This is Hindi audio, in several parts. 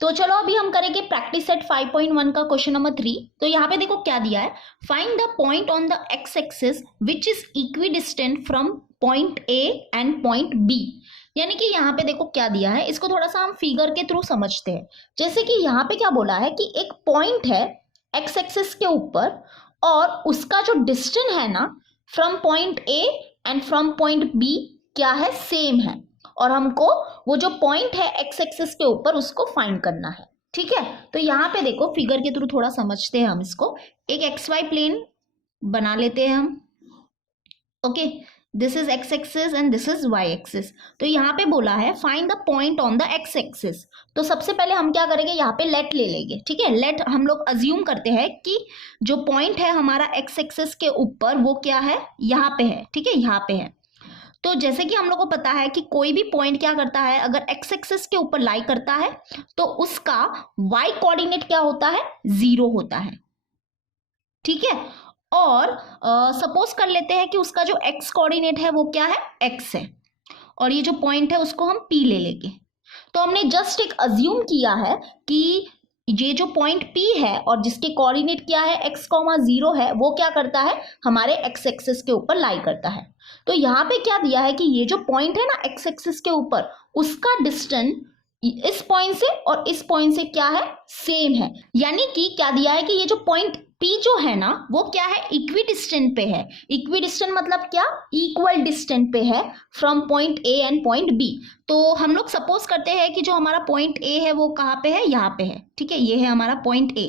तो चलो अभी हम करेंगे प्रैक्टिस सेट 5.1 का क्वेश्चन नंबर 3। तो यहाँ पे देखो क्या दिया है, find the point on the X axis which is equidistant from point A and point B. यानी कि यहाँ पे देखो क्या दिया है, इसको थोड़ा सा हम फिगर के थ्रू समझते हैं। जैसे कि यहाँ पे क्या बोला है कि एक पॉइंट है एक्स एक्सिस के ऊपर और उसका जो डिस्टेंस है ना from point A and from point B क्या है, सेम है। और हमको वो जो पॉइंट है एक्स एक्सिस के ऊपर उसको फाइंड करना है। ठीक है, तो यहाँ पे देखो फिगर के थ्रू थोड़ा समझते हैं हम इसको। एक एक्स वाई प्लेन बना लेते हैं हम। Okay, this is X axis and this is Y axis. तो यहाँ पे बोला है find the point on the X axis. तो सबसे पहले हम क्या करेंगे, यहाँ पे लेट ले लेंगे। ठीक है, लेट हम लोग अज्यूम करते हैं कि जो पॉइंट है हमारा एक्स एक्सिस के ऊपर वो क्या है, यहाँ पे है। ठीक है, यहाँ पे है। तो जैसे कि हम लोग को पता है कि कोई भी पॉइंट क्या करता है, अगर एक्स एक्सिस के ऊपर लाई करता है तो उसका वाई कोऑर्डिनेट क्या होता है, 0 होता है। ठीक है, और सपोज कर लेते हैं कि उसका जो एक्स कोऑर्डिनेट है वो क्या है, एक्स है, और ये जो पॉइंट है उसको हम पी ले लेंगे। तो हमने जस्ट एक अज्यूम किया है कि ये जो पॉइंट P है और जिसके कोऑर्डिनेट क्या है x,0 है, वो क्या करता है, हमारे x एक्सिस के ऊपर लाई करता है। तो यहाँ पे क्या दिया है कि ये जो पॉइंट है ना x एक्सिस के ऊपर, उसका डिस्टेंस इस पॉइंट से और इस पॉइंट से क्या है, सेम है। यानी कि क्या दिया है कि ये जो पॉइंट P जो है ना वो क्या है, इक्वी डिस्टेंट पे है। इक्वी डिस्टेंट मतलब क्या, इक्वल डिस्टेंट पे है from point A and point B। तो हम लोग सपोज करते हैं कि जो हमारा पॉइंट A है वो कहाँ पे है, यहाँ पे है। ठीक है, ये है हमारा पॉइंट A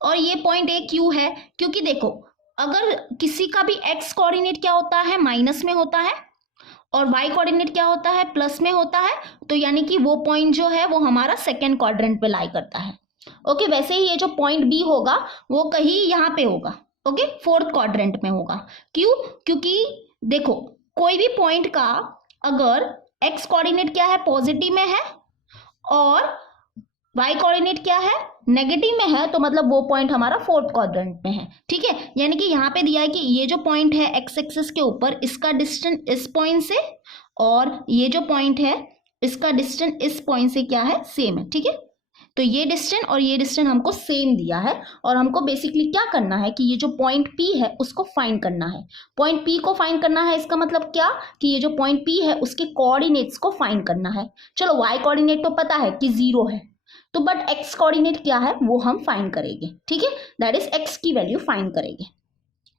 और ये पॉइंट A क्यों है, क्योंकि देखो अगर किसी का भी x कोऑर्डिनेट क्या होता है, माइनस में होता है, और y कोऑर्डिनेट क्या होता है, प्लस में होता है। तो यानी कि वो पॉइंट जो है वो हमारा सेकेंड क्वाड्रेंट पे लाई करता है। ओके, वैसे ही ये जो पॉइंट B होगा वो कहीं यहाँ पे होगा। ओके, फोर्थ क्वाड्रेंट में होगा। क्यों, क्योंकि देखो कोई भी पॉइंट का अगर x कोऑर्डिनेट क्या है, पॉजिटिव में है, और y कोऑर्डिनेट क्या है, नेगेटिव में है, तो मतलब वो पॉइंट हमारा फोर्थ क्वाड्रेंट में है। ठीक है, यानी कि यहाँ पे दिया है कि ये जो पॉइंट है एक्स एक्सिस के ऊपर, इसका डिस्टेंस इस पॉइंट से, और ये जो पॉइंट है इसका डिस्टेंस इस पॉइंट से क्या है, सेम है। ठीक है, तो ये डिस्टेंस और ये डिस्टेंस हमको सेम दिया है, और हमको बेसिकली क्या करना है कि ये जो पॉइंट P है उसको फाइंड करना है। पॉइंट P को फाइंड करना है, इसका मतलब क्या कि ये जो पॉइंट P है उसके कोऑर्डिनेट्स को फाइंड करना है। चलो y कोऑर्डिनेट तो पता है कि 0 है, तो बट x कोऑर्डिनेट क्या है वो हम फाइंड करेंगे। ठीक है, दैट इज x की वैल्यू फाइंड करेंगे।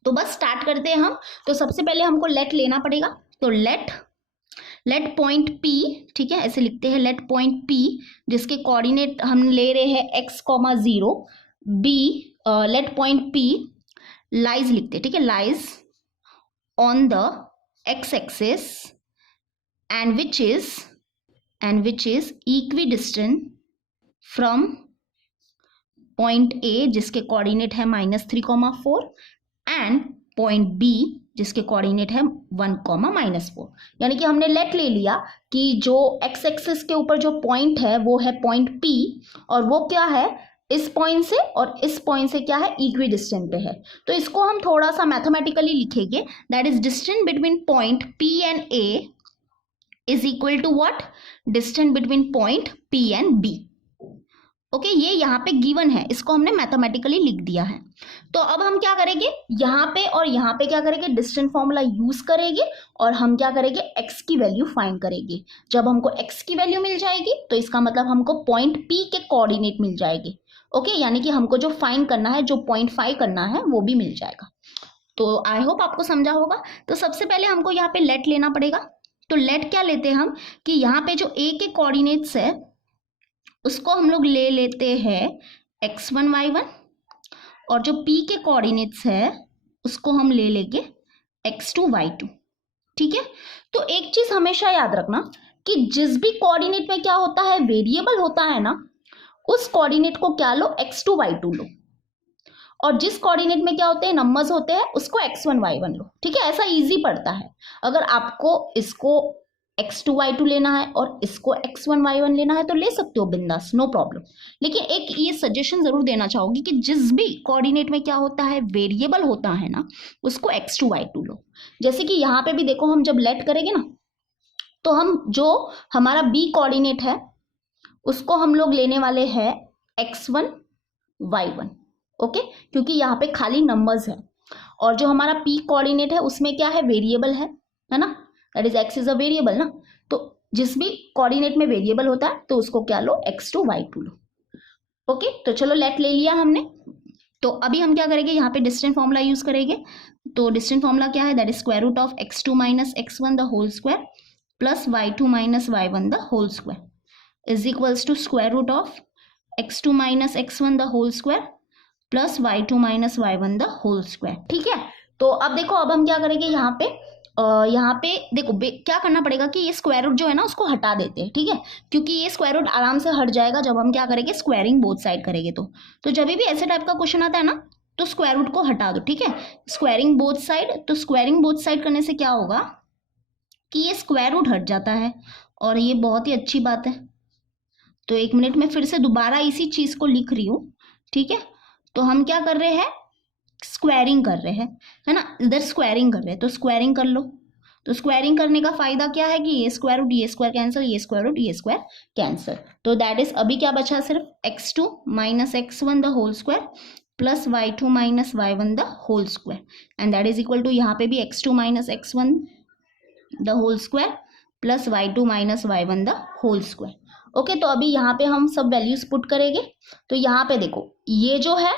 तो बस स्टार्ट करते हैं हम। तो सबसे पहले हमको लेट लेना पड़ेगा। तो लेट पॉइंट P, ठीक है, ऐसे लिखते हैं, लेट पॉइंट P जिसके कोऑर्डिनेट हम ले रहे हैं x,0, b, let point P lies लिखते हैं। ठीक है, lies on the x axis and which is equidistant from point A जिसके कोऑर्डिनेट है -3,4 एंड पॉइंट B जिसके कोऑर्डिनेट है 1,-4। यानी कि हमने लेट ले लिया कि जो x एक्सिस के ऊपर जो पॉइंट है वो है पॉइंट P, और वो क्या है, इस पॉइंट से और इस पॉइंट से क्या है, इक्वी डिस्टेंट पे है। तो इसको हम थोड़ा सा मैथमेटिकली लिखेंगे, that is distance between point P and A is equal to what, distance between point P and B। Okay, ये यहाँ पे गिवन है, इसको हमने मैथमेटिकली लिख दिया है। तो अब हम क्या करेंगे, यहाँ पे और यहाँ पे क्या करेंगे, डिस्टेंस फॉर्मूला यूज करेंगे, और हम क्या करेंगे, x की वैल्यू फाइंड करेंगे। जब हमको x की वैल्यू मिल जाएगी तो इसका मतलब हमको पॉइंट P के कोऑर्डिनेट मिल जाएंगे। ओके, यानी कि हमको जो फाइंड करना है, जो पॉइंट फाइंड करना है वो भी मिल जाएगा। तो आई होप आपको समझा होगा। तो सबसे पहले हमको यहाँ पे लेट लेना पड़ेगा। तो लेट क्या लेते हैं हम कि यहाँ पे जो a के कोऑर्डिनेट्स है उसको हम लोग ले लेते हैं x1 y1, और जो P के कोऑर्डिनेट्स है उसको हम ले लेंगे x2 y2। ठीक है, तो एक चीज हमेशा याद रखना कि जिस भी कोऑर्डिनेट में क्या होता है, वेरिएबल होता है ना, उस कोऑर्डिनेट को क्या लो, x2 y2 लो, और जिस कोऑर्डिनेट में क्या होते हैं, नंबर्स होते हैं, उसको x1 y1 लो। ठीक है, ऐसा इजी पड़ता है। अगर आपको इसको x2 y2 लेना है और इसको x1 y1 लेना है तो ले सकते हो बिंदास, नो प्रॉब्लम। लेकिन एक ये सजेशन जरूर देना चाहूंगी कि जिस भी कोऑर्डिनेट में क्या होता है, वेरिएबल होता है ना, उसको x2 y2 लो। जैसे कि यहाँ पे भी देखो, हम जब लेट करेंगे ना, तो हम जो हमारा b कोऑर्डिनेट है उसको हम लोग लेने वाले हैं x1 y1, ओके, क्योंकि यहाँ पे खाली नंबर्स है और जो हमारा p कोऑर्डिनेट है उसमें क्या है, वेरिएबल है ना, that is x is a variable ना, तो जिस भी कोऑर्डिनेट में वेरिएबल होता है तो उसको क्या लो, x2 y2 लो, ओके। तो चलो लेट ले लिया हमने। तो अभी हम क्या करेंगे, यहाँ पे डिस्टेंट फॉर्मूला यूज करेंगे। तो डिस्टेंट फॉर्मूला क्या है, that is square root of x2 minus x1 the whole square plus y2 minus y1 the whole square is equals to square root of x2 minus x1 the whole square plus y2 minus y1 the whole square, ठीक है। तो अब देखो, अब हम क्या करेंगे, यहाँ पे देखो क्या करना पड़ेगा कि ये स्क्वायर रूट जो है ना उसको हटा देते हैं, ठीक है, क्योंकि ये स्क्वायर रूट आराम से हट जाएगा जब हम क्या करेंगे, स्क्वायरिंग बोथ साइड करेंगे। तो जब भी ऐसे टाइप का क्वेश्चन आता है ना तो स्क्वायर रूट को हटा दो, ठीक है। स्क्वायरिंग बोथ साइड, तो स्क्वायरिंग बोथ साइड करने से क्या होगा कि ये स्क्वायर रूट हट जाता है और ये बहुत ही अच्छी बात है। तो एक मिनट में फिर से दोबारा इसी चीज को लिख रही हूँ, ठीक है। तो हम क्या कर रहे हैं, स्क्वायरिंग कर रहे हैं, है ना, इधर स्क्वायरिंग कर रहे हैं, तो स्क्वायरिंग कर लो। तो स्क्वायरिंग करने का फायदा क्या है कि ये स्क्वायर रूट ये स्क्वायर कैंसिल, ये स्क्वायर रूट ये स्क्वायर कैंसिल। तो दैट इज अभी क्या बचा, सिर्फ x2 minus x1 the whole square plus y2 minus y1 the whole square and that is equal to यहाँ पे भी x2 minus x1 the whole square plus y2 minus y1 the whole square, okay. तो अभी यहाँ पे हम सब वैल्यूज पुट करेंगे। तो यहाँ पे देखो, ये जो है,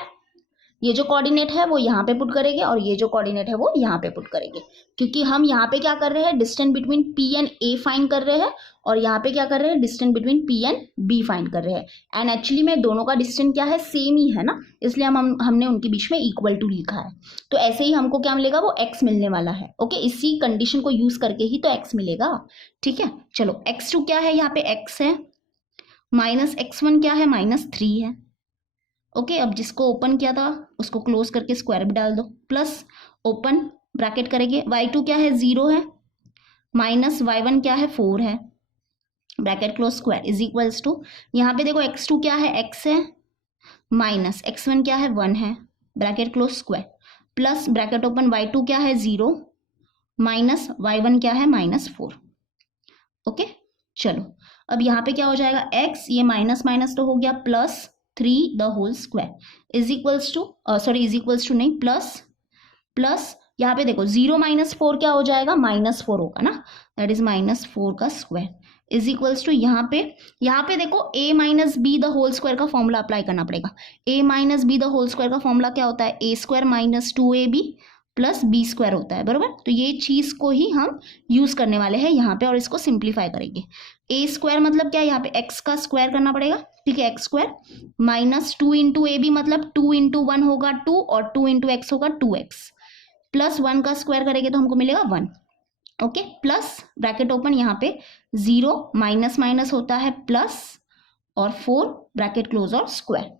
ये जो कोऑर्डिनेट है वो यहाँ पे पुट करेंगे और ये जो कोऑर्डिनेट है वो यहाँ पे पुट करेंगे, क्योंकि हम यहाँ पे क्या कर रहे हैं, distance between P and A find कर रहे हैं और यहाँ पे क्या कर रहे हैं, distance between P and B find कर रहे हैं। एंड एक्चुअली में दोनों का डिस्टेंस क्या है, सेम ही है ना, इसलिए हमने उनके बीच में इक्वल टू लिखा है। तो ऐसे ही हमको क्या मिलेगा, वो x मिलने वाला है, ओके। इसी कंडीशन को यूज करके ही तो x मिलेगा, ठीक है। चलो x2 क्या है, यहाँ पे x है, माइनस x1 क्या है, -3 है, ओके। अब जिसको ओपन किया था उसको क्लोज करके स्क्वायर भी डाल दो, प्लस ओपन ब्रैकेट करेंगे, y2 क्या है, 0 है, माइनस y1 क्या है, 4 है, bracket close square is equals to, यहाँ पे देखो x2 क्या है, x है, माइनस x1 क्या है, 1 है, bracket close square plus bracket open, y2 क्या है, 0 माइनस y1 क्या है, -4, ओके। चलो अब यहाँ पे क्या हो जाएगा, x, ये माइनस माइनस तो हो गया, plus 3 the whole square is equals to, sorry is equals to नहीं, प्लस यहाँ पे देखो 0 माइनस 4 क्या हो जाएगा, -4 होगा ना, दैट इज -4 का स्क्वायर इज इक्वल्स टू, यहाँ पे देखो a minus B the whole square का फॉर्मूला अप्लाई करना पड़ेगा। a minus B the whole square का फॉर्मूला क्या होता है, a square minus 2ab plus B square होता है, बरोबर। तो ये चीज को ही हम यूज करने वाले हैं यहाँ पे और इसको सिंप्लीफाई करेंगे। a स्क्वायर मतलब क्या है, यहाँ पे x का स्क्वायर करना पड़ेगा, ठीक है, x square minus 2 into A B मतलब 2 इंटू 1 होगा 2 और 2 इंटू एक्स होगा 2x प्लस 1 का स्क्वायर करेंगे तो हमको मिलेगा 1, ओके। प्लस ब्रैकेट ओपन, यहाँ पे 0 माइनस माइनस होता है प्लस और 4 ब्रैकेट क्लोज और स्क्वायर।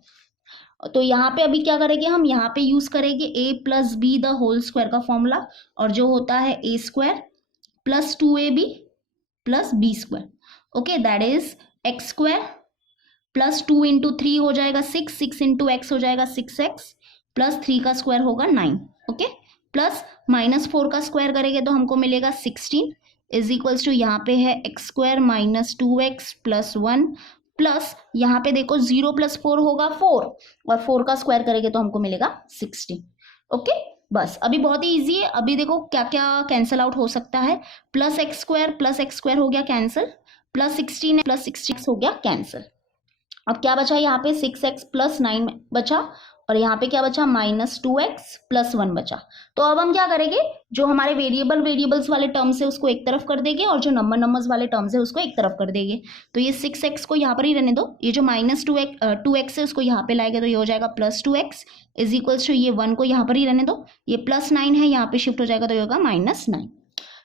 तो यहाँ पे अभी क्या करेंगे, हम यहाँ पे यूज करेंगे a plus B the whole square का फॉर्मूला और जो होता है a square plus 2ab plus B square, okay, that is x square plus 2 into 3 हो जाएगा 6 इंटू एक्स हो जाएगा 6x प्लस 3 का स्क्वायर होगा 9, ओके। प्लस -4 का स्क्वायर करेंगे तो हमको मिलेगा 16 इज इक्वल्स टू, यहाँ पे है x square minus 2x plus 1 plus यहाँ पे देखो 0 प्लस 4 होगा 4 और 4 का स्क्वायर करेंगे तो हमको मिलेगा 16, ओके। बस अभी बहुत ही इजी है। अभी देखो क्या क्या कैंसिल आउट हो सकता है, प्लस एक्स स्क्वायर हो गया कैंसिल, प्लस 16 प्लस 6 हो गया कैंसिल। अब क्या बचा, यहाँ पे 6x प्लस 9 बचा और यहाँ पे क्या बचा, -2x प्लस 1 बचा। तो अब हम क्या करेंगे, जो हमारे वेरिएबल्स वाले टर्म्स है उसको एक तरफ कर देंगे और जो नंबर्स वाले टर्म्स है उसको एक तरफ कर देंगे। तो ये 6x को यहाँ पर ही रहने दो, ये जो -2x है उसको यहाँ पे लाएंगे तो ये हो जाएगा +2x इज इक्वल्स टू, ये 1 को यहाँ पर ही रहने दो, ये +9 है यहाँ पे शिफ्ट हो जाएगा तो ये होगा -9।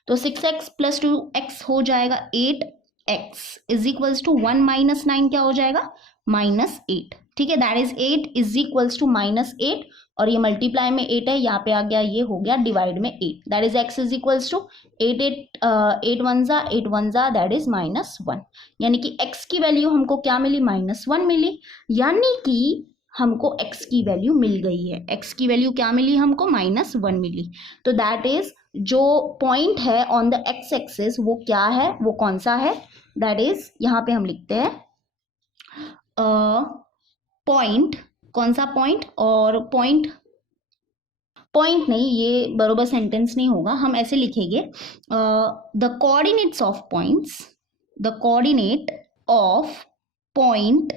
तो 6x प्लस 2x हो जाएगा 8x is equals to 1 minus 9 क्या हो जाएगा, -8, ठीक है, that is 8 is equals to -8 और ये मल्टीप्लाई में 8 है, यहाँ पे आ गया, ये हो गया डिवाइड में 8, that is x is equals to 8 1 जा दैट इज -1, यानी कि x की वैल्यू हमको क्या मिली, -1 मिली, यानी कि हमको x की वैल्यू मिल गई है। x की वैल्यू क्या मिली हमको, -1 मिली। तो दैट इज जो पॉइंट है ऑन द x एक्सिस वो क्या है, वो कौन सा है, दैट इज यहाँ पे हम लिखते हैं पॉइंट, कौन सा पॉइंट, और पॉइंट पॉइंट नहीं, ये बरोबर सेंटेंस नहीं होगा, हम ऐसे लिखेंगे the coordinates of points, the coordinate of point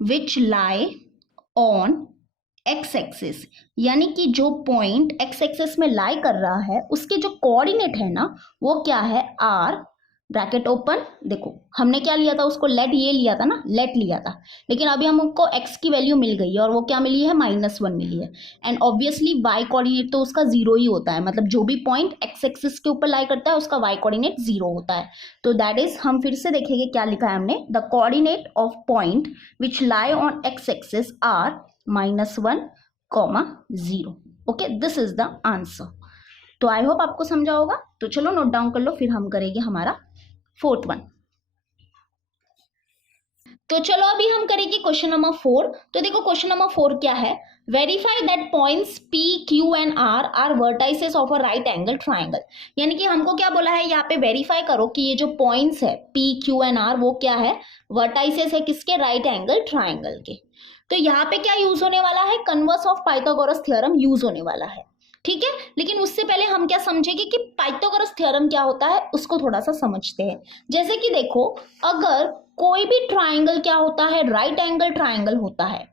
which lie on x axis, यानी कि जो पॉइंट एक्स एक्सिस में लाई कर रहा है उसके जो कोऑर्डिनेट है ना वो क्या है, आर, ब्रैकेट ओपन, देखो हमने क्या लिया था उसको, लेट, ये लिया था ना, लेट लिया था, लेकिन अभी हमको x की वैल्यू मिल गई है और वो क्या मिली है, -1 मिली है, एंड ऑब्वियसली y कोऑर्डिनेट तो उसका 0 ही होता है, मतलब जो भी पॉइंट x एक्सिस के ऊपर लाई करता है उसका y कोऑर्डिनेट 0 होता है। तो दैट इज, हम फिर से देखेंगे क्या लिखा है हमने, the coordinate of point which lie on x axis are -1, 0। Okay, this is the answer. तो आई होप आपको समझा होगा। तो चलो नोट डाउन कर लो, फिर हम करेंगे हमारा 4th वन। तो चलो अभी हम करेंगे क्वेश्चन नंबर 4। तो देखो क्वेश्चन नंबर 4 क्या है, verify that points P, Q and R are vertices of a right angle triangle. यानी कि हमको क्या बोला है यहाँ पे, वेरीफाई करो कि ये जो पॉइंट्स है P, Q एंड R वो क्या है, वर्टाइसेस है किसके, राइट एंगल ट्राइंगल के। तो यहाँ पे क्या यूज होने वाला है, converse of Pythagoras theorem use होने वाला है, ठीक है। लेकिन उससे पहले हम क्या समझेंगे कि पाइथागोरस थ्योरम क्या होता है, उसको थोड़ा सा समझते हैं। जैसे कि देखो, अगर कोई भी ट्राइंगल क्या होता है, राइट एंगल ट्राइंगल होता है,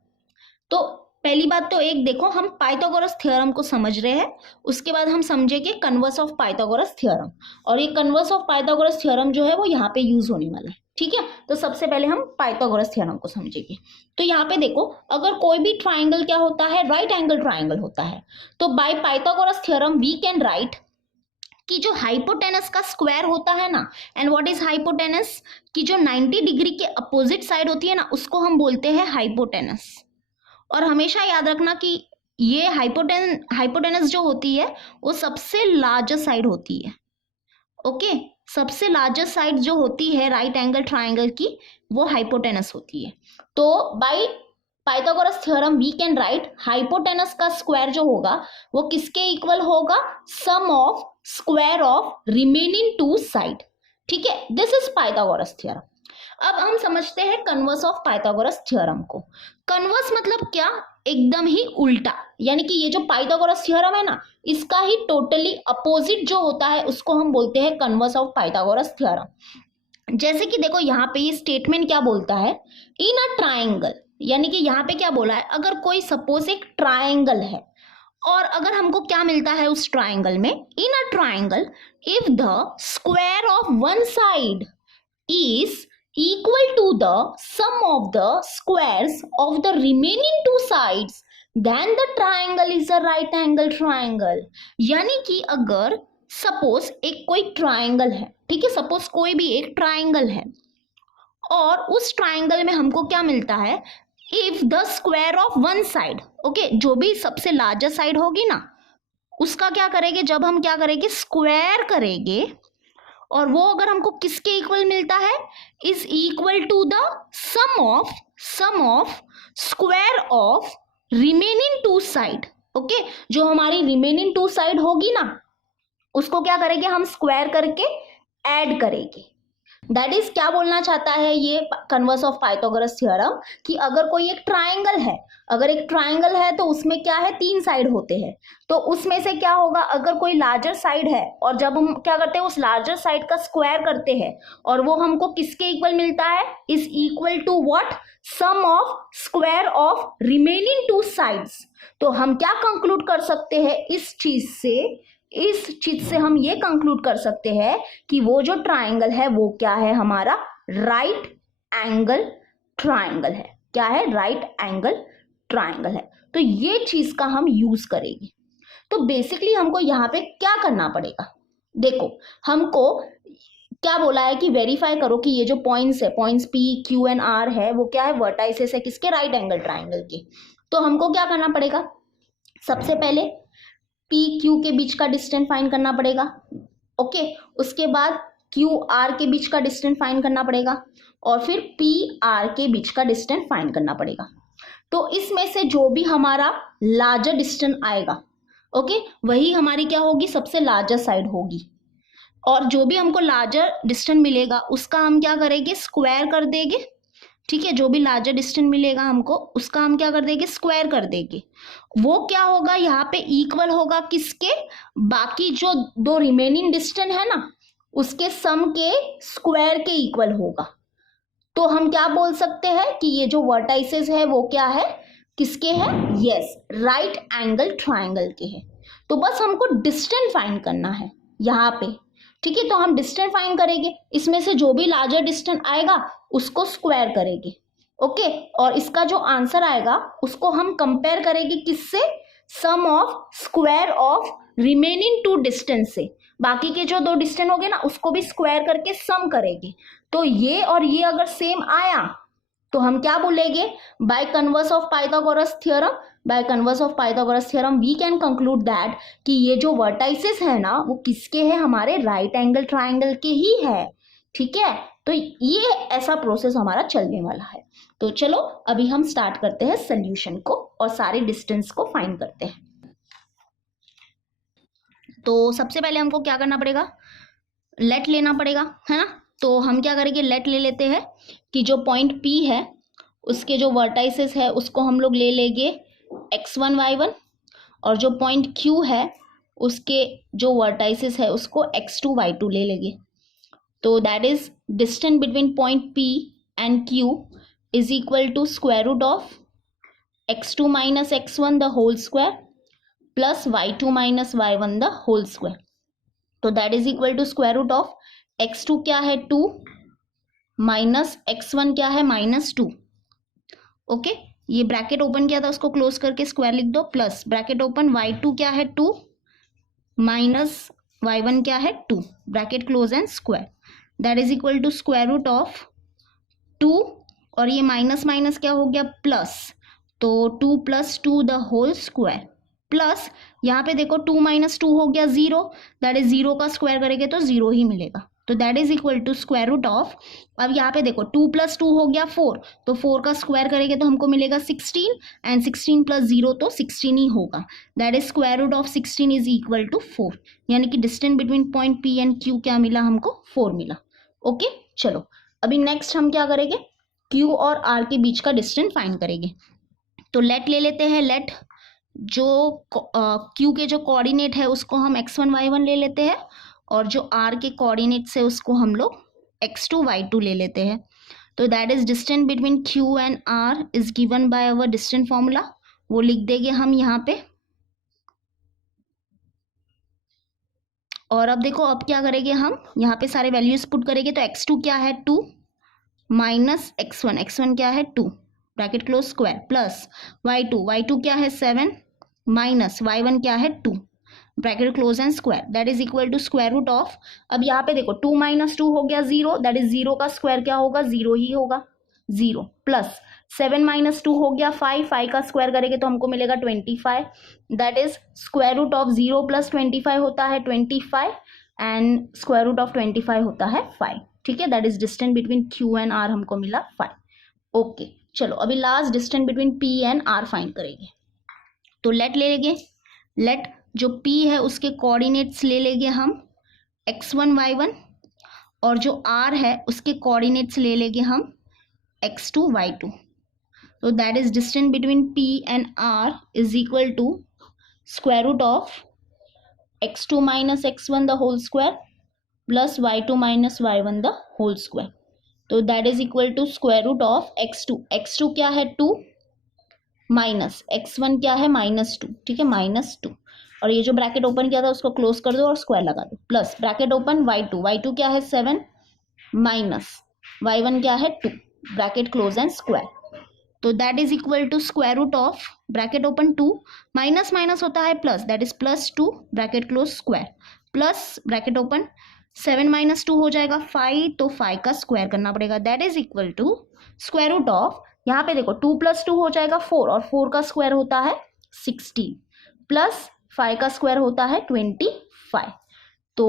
तो पहली बात तो एक देखो, हम पाइथागोरस थ्योरम को समझ रहे हैं, उसके बाद हम समझेंगे कन्वर्स ऑफ पाइथागोरस थ्योरम, और ये कन्वर्स ऑफ पाइथागोरस थ्योरम जो है वो यहाँ पे यूज होने वाला है, ठीक है। तो सबसे पहले हम पाइथागोरस थ्योरम को समझेंगे। तो यहाँ पे देखो, अगर कोई भी ट्राइंगल क्या होता है, राइट एंगल ट्राइंगल होता है, तो by Pythagoras theorem we can write कि जो हाइपोटेनस का स्क्वायर होता है ना, एंड व्हाट इज हाइपोटेनस, कि जो 90 डिग्री के अपोजिट साइड होती है ना उसको हम बोलते हैं हाइपोटेनस। और हमेशा याद रखना कि ये हाइपोटेनस जो होती है वो सबसे लार्जेस्ट साइड होती है, ओके। सबसे लार्जेस्ट साइड जो होती है राइट एंगल ट्राइंगल की वो हाइपोटेनस होती है। तो by Pythagoras theorem we can write hypotenuse का स्क्वायर जो होगा वो किसके इक्वल होगा, sum of square of remaining 2 side, ठीक है। This is Pythagoras theorem. अब हम समझते हैं कन्वर्स ऑफ पाइथागोरस थ्योरम को। कन्वर्स मतलब क्या, एकदम ही उल्टा, यानी कि ये जो पाइथागोरस थ्योरम है ना इसका ही टोटली अपोजिट जो होता है उसको हम बोलते हैं कन्वर्स ऑफ पाइथागोरस थ्योरम। जैसे कि देखो यहाँ पे ये स्टेटमेंट क्या बोलता है, इन अ ट्राइंगल, यानी कि यहाँ पे क्या बोला है, अगर कोई सपोज एक ट्राइंगल है और अगर हमको क्या मिलता है उस ट्राइंगल में, in a triangle if the square of one side is equal to the sum of the squares of the remaining 2 sides, then the triangle is a right angle triangle। यानी कि अगर सपोज एक कोई ट्राइंगल है, ठीक है, सपोज कोई भी एक ट्राइंगल है और उस ट्राइंगल में हमको क्या मिलता है, if the square of one side, okay, जो भी सबसे लार्जेस्ट साइड होगी ना उसका क्या करेंगे, जब हम क्या करेंगे, स्क्वायर करेंगे, और वो अगर हमको किसके इक्वल मिलता है, is equal to the sum of square of remaining 2 side, okay. जो हमारी रिमेनिंग 2 साइड होगी ना उसको क्या करेंगे, हम स्क्वायर करके ऐड करेंगे। दैट इज, क्या बोलना चाहता है ये कन्वर्स ऑफ पाइथागोरस थ्योरम, कि अगर कोई एक ट्राइंगल है, अगर एक ट्राइंगल है तो उसमें क्या है, 3 साइड होते हैं, तो उसमें से क्या होगा, अगर कोई लार्जर साइड है और जब हम क्या करते हैं उस लार्जर साइड का स्क्वायर करते हैं और वो हमको किसके इक्वल मिलता है, is equal to what, sum of square of remaining 2 sides. तो हम क्या कंक्लूड कर सकते हैं इस चीज से हम ये कंक्लूड कर सकते हैं कि वो जो ट्राइंगल है वो क्या है, हमारा राइट एंगल ट्राइंगल है। क्या है, राइट एंगल ट्राइंगल है। तो ये चीज का हम यूज करेंगे। तो बेसिकली हमको यहाँ पे क्या करना पड़ेगा, देखो हमको क्या बोला है कि वेरीफाई करो कि ये जो पॉइंट्स है, points P, Q and R है वो क्या है, वर्टाइसेस है किसके, राइट एंगल ट्राइंगल के। तो हमको क्या करना पड़ेगा, सबसे पहले P, Q के बीच का डिस्टेंस फाइंड करना पड़ेगा, ओके। उसके बाद Q, R के बीच का डिस्टेंस फाइंड करना पड़ेगा और फिर P, R के बीच का डिस्टेंस फाइंड करना पड़ेगा। तो इसमें से जो भी हमारा लार्जर डिस्टेंस आएगा, ओके, वही हमारी क्या होगी, सबसे लार्जर साइड होगी। और जो भी हमको लार्जर डिस्टेंस मिलेगा उसका हम क्या करेंगे, स्क्वायर कर देंगे, ठीक है, जो भी लार्जर डिस्टेंस मिलेगा हमको उसका हम क्या कर देंगे, स्क्वायर कर देंगे। वो क्या होगा यहाँ पे इक्वल होगा किसके, बाकी जो दो रिमेनिंग डिस्टेंस है ना उसके सम के स्क्वायर के इक्वल होगा। तो हम क्या बोल सकते हैं कि ये जो वर्टाइसेस है वो क्या है, किसके हैं, यस राइट एंगल ट्रायंगल के हैं। तो बस हमको डिस्टेंस फाइंड करना है यहाँ पे, ठीक है। तो हम डिस्टेंस फाइंड करेंगे, इसमें से जो भी लार्जर डिस्टेंस आएगा उसको स्क्वायर करेंगे, ओके। और इसका जो आंसर आएगा उसको हम कंपेयर करेंगे किससे, sum of square of remaining two distance से। बाकी के जो दो डिस्टेंस हो गए ना उसको भी स्क्वायर करके सम करेंगे। तो ये और ये अगर सेम आया तो हम क्या बोलेंगे, by converse of Pythagoras theorem, by converse of Pythagoras theorem we can conclude that कि ये जो वर्टाइसेस है ना वो किसके हैं, हमारे राइट एंगल ट्रायंगल के ही है, ठीक है। तो ये ऐसा प्रोसेस हमारा चलने वाला है। तो चलो अभी हम स्टार्ट करते हैं सोल्यूशन को और सारे डिस्टेंस को फाइंड करते हैं। तो सबसे पहले हमको क्या करना पड़ेगा, लेट लेना पड़ेगा, है ना। तो हम क्या करेंगे, लेट ले लेते हैं कि जो पॉइंट P है उसके जो वर्टाइसेस है उसको हम लोग ले लेंगे x1 y1, और जो पॉइंट Q है उसके जो वर्टाइसेस है उसको x2 y2 ले लेंगे। तो that is distance between point P and Q is equal to square root of x2 minus x1 the whole square plus y2 minus y1 the whole square. तो that is equal to square root of x2 क्या है 2 माइनस x1 क्या है -2, ओके। ये ब्रैकेट ओपन किया था उसको क्लोज करके स्क्वायर लिख दो, प्लस ब्रैकेट ओपन y2 क्या है 2 माइनस y1 क्या है 2, bracket close and square. That is equal to square root of 2 और ये माइनस माइनस क्या हो गया प्लस, तो 2 + 2 द होल स्क्वायर प्लस यहाँ पे देखो 2 - 2 हो गया 0, दैट इज 0 का स्क्वायर करेंगे तो 0 ही मिलेगा। तो that is equal to square root of, अब यहाँ पे देखो 2 + 2 हो गया 4, तो 4 का स्क्वायर करेंगे तो हमको मिलेगा 16 एंड 16 + 0 तो 16 ही होगा। That is square root of 16 is equal to 4, यानी कि distance between point P and Q क्या मिला हमको, 4 मिला, ओके। चलो अभी नेक्स्ट हम क्या करेंगे, Q और R के बीच का डिस्टेंस फाइंड करेंगे। तो लेट ले लेते हैं, लेट जो Q के जो कोऑर्डिनेट है उसको हम x1 y1 ले लेते हैं, और जो R के कोऑर्डिनेट है उसको हम लोग x2 y2 ले लेते हैं। तो that is distance between Q and R is given by our distance formula, वो लिख देंगे हम यहाँ पे। और अब देखो अब क्या करेंगे, हम यहाँ पे सारे वैल्यूज पुट करेंगे। तो x2 क्या है 2 माइनस x1, x1 क्या है 2 bracket close square plus y2 क्या है 7 माइनस y1 क्या है 2 bracket close and square. That is equal to square root of, अब यहाँ पे देखो 2 - 2 हो गया 0, दैट इज 0 का स्क्वायर क्या होगा 0 ही होगा, 0 प्लस 7 - 2 हो गया 5 का स्क्वायर करेंगे तो हमको मिलेगा 25, that is square root of 0 + 25 होता है 25 एंड स्क्वायर रूट ऑफ 25 होता है 5, ठीक है। That is distance between Q and R हमको मिला 5, ओके। चलो अभी last distance between P and R find करेंगे। तो लेट ले लेंगे, लेट जो P है उसके कोऑर्डिनेट्स ले लेंगे हम x1 y1, और जो R है उसके कोऑर्डिनेट्स ले लेंगे हम x2 y2। तो that is distance between P and R is equal to square root of x2 minus x1 the whole square plus y2 minus y1 the whole square. तो that is equal to square root of x2 क्या है 2 माइनस x1 क्या है -2, ठीक है -2, और ये जो ब्रैकेट ओपन किया था उसको क्लोज कर दो और स्क्वायर लगा दो, प्लस ब्रैकेट ओपन y2 क्या है 7 माइनस y1 क्या है 2 ब्रैकेट क्लोज एंड स्क्वायर। तो that is equal to square root of bracket open 2 minus minus होता है plus, that is +2 bracket close square plus bracket open 7 - 2 हो जाएगा 5, तो 5 का स्क्वायर करना पड़ेगा। That is equal to square root of, यहाँ पे देखो 2 + 2 हो जाएगा 4, और 4 का स्क्वायर होता है 16 प्लस 5 का स्क्वायर होता है 25, तो